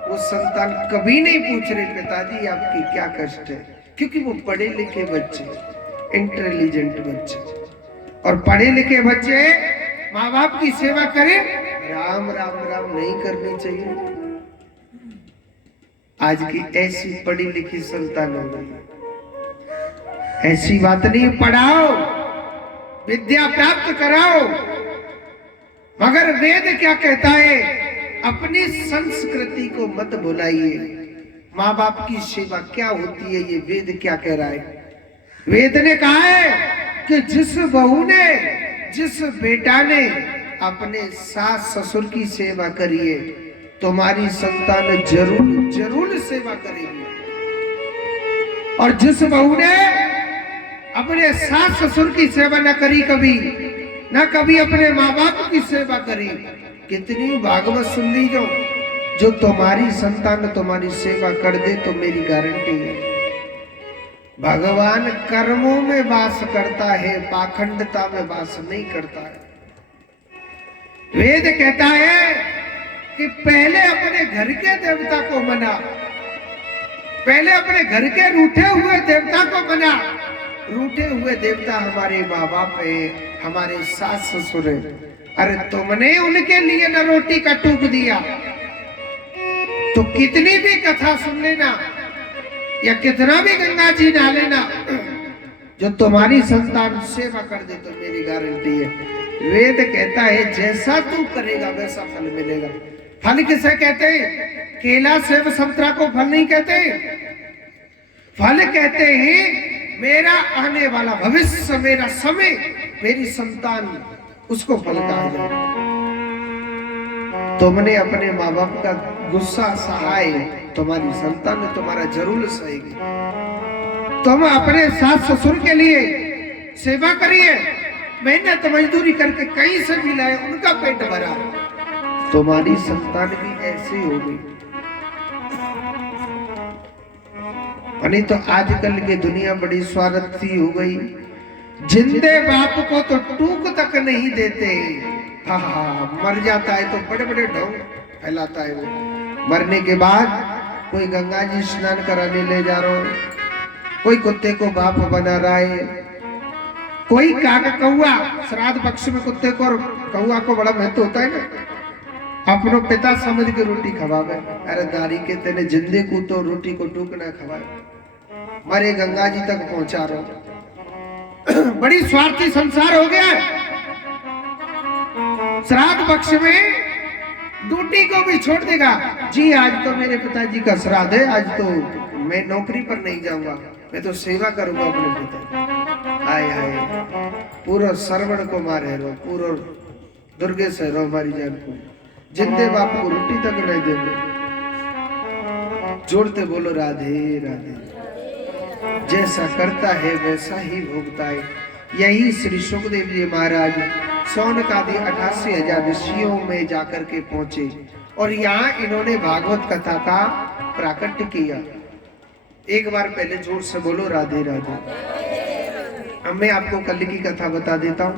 वो संतान कभी नहीं पूछ रहे पिताजी आपकी क्या कष्ट है, क्योंकि वो पढ़े लिखे बच्चे, इंटेलिजेंट बच्चे। और पढ़े लिखे बच्चे माँ बाप की सेवा करें, राम राम राम नहीं करनी चाहिए। आज की ऐसी पढ़ी लिखी संतान हो गई। ऐसी बात नहीं, पढ़ाओ, विद्या प्राप्त कराओ, मगर वेद क्या कहता है? अपनी संस्कृति को मत भुलाइए। माँ बाप की सेवा क्या होती है ये वेद क्या कह रहा है? वेद ने कहा है कि जिस बहू ने, जिस बेटा ने अपने सास ससुर की सेवा करिए, तुम्हारी संतान जरूर जरूर सेवा करेगी। और जिस बहू ने अपने सास ससुर की सेवा न करी कभी, न कभी अपने माँ बाप की सेवा करी, कितनी भागवत सुन ली जो तुम्हारी संतान तुम्हारी सेवा कर दे तो मेरी गारंटी है भगवान कर्मों में वास करता है, पाखंडता में वास नहीं करता है। वेद कहता है कि पहले अपने घर के देवता को मना, पहले अपने घर के रूठे हुए देवता को मना। रूठे हुए देवता हमारे माँ बाप है, हमारे सास ससुर है। अरे तुमने उनके लिए न रोटी का टूक दिया तो कितनी भी कथा सुन लेना या कितना भी गंगा जी नहा लेना, जो तुम्हारी संतान सेवा कर दे तो मेरी गारंटी है वेद कहता है जैसा तू करेगा वैसा फल मिलेगा। फल किसे कहते हैं? केला सेब संतरा को फल नहीं कहते। फल कहते हैं मेरा आने वाला भविष्य, मेरा समय, मेरी संतान, उसको फल कहा जाए। तुमने अपने माँ बाप का गुस्सा सहाय, तुम्हारी संतान तुम्हारा जरूर सहेगी। तुम अपने सास ससुर के लिए सेवा करिए, मेहनत मजदूरी करके कहीं से भी लाए, उनका पेट भरा, तुम्हारी संतान भी ऐसे होगी। नहीं तो आजकल की दुनिया बड़ी स्वार्थी हो गई, जिंदे बाप को तो टूक तक नहीं देते। मर जाता है तो बड़े बड़े ढोंग फैलाता है वो। मरने के बाद कोई गंगा जी स्नान कराने ले जा रहा हो, कोई कुत्ते को बाप बना रहा है, कोई काका कौआ, श्राद्ध पक्ष में कुत्ते को और कौआ को बड़ा महत्व होता है ना, अपनो पिता समझ के रोटी खवावे। अरे दारी के तेने जिंदे को तो रोटी को टूक ना खवाए, मरे गंगा जी तक पहुंचा रहा। बड़ी स्वार्थी संसार हो गया है। श्राद्ध पक्ष में ड्यूटी को भी छोड़ देगा। जी आज तो मेरे पिताजी का श्राद्ध है, आज तो मैं नौकरी पर नहीं जाऊंगा, मैं तो सेवा करूंगा अपने पिता। आए आए पूरा श्रवण को मारे रहो, पूरा दुर्गे से रहो हमारी जान को, जिंदे बाप को रोटी तक नहीं देंगे। जोड़ते बोलो राधे राधे। जैसा करता है वैसा ही भोगता है। यही श्री सुखदेव जी महाराज शौनक आदि 88,000 ऋषियों में जाकर के पहुंचे और यहाँ इन्होंने भागवत कथा का प्राकट्य किया। एक बार पहले जोर से बोलो राधे राधे। अब मैं आपको कल की कथा बता देता हूँ,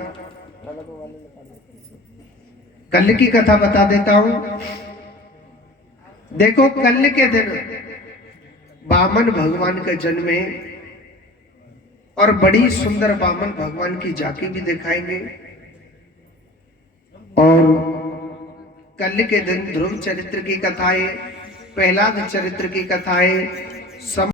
कल की कथा बता देता हूँ। देखो कल के दिन वामन भगवान का जन्म है और बड़ी सुंदर वामन भगवान की झांकी भी दिखाएंगे। और कल के दिन ध्रुव चरित्र की कथा है, प्रहलाद चरित्र की कथा है।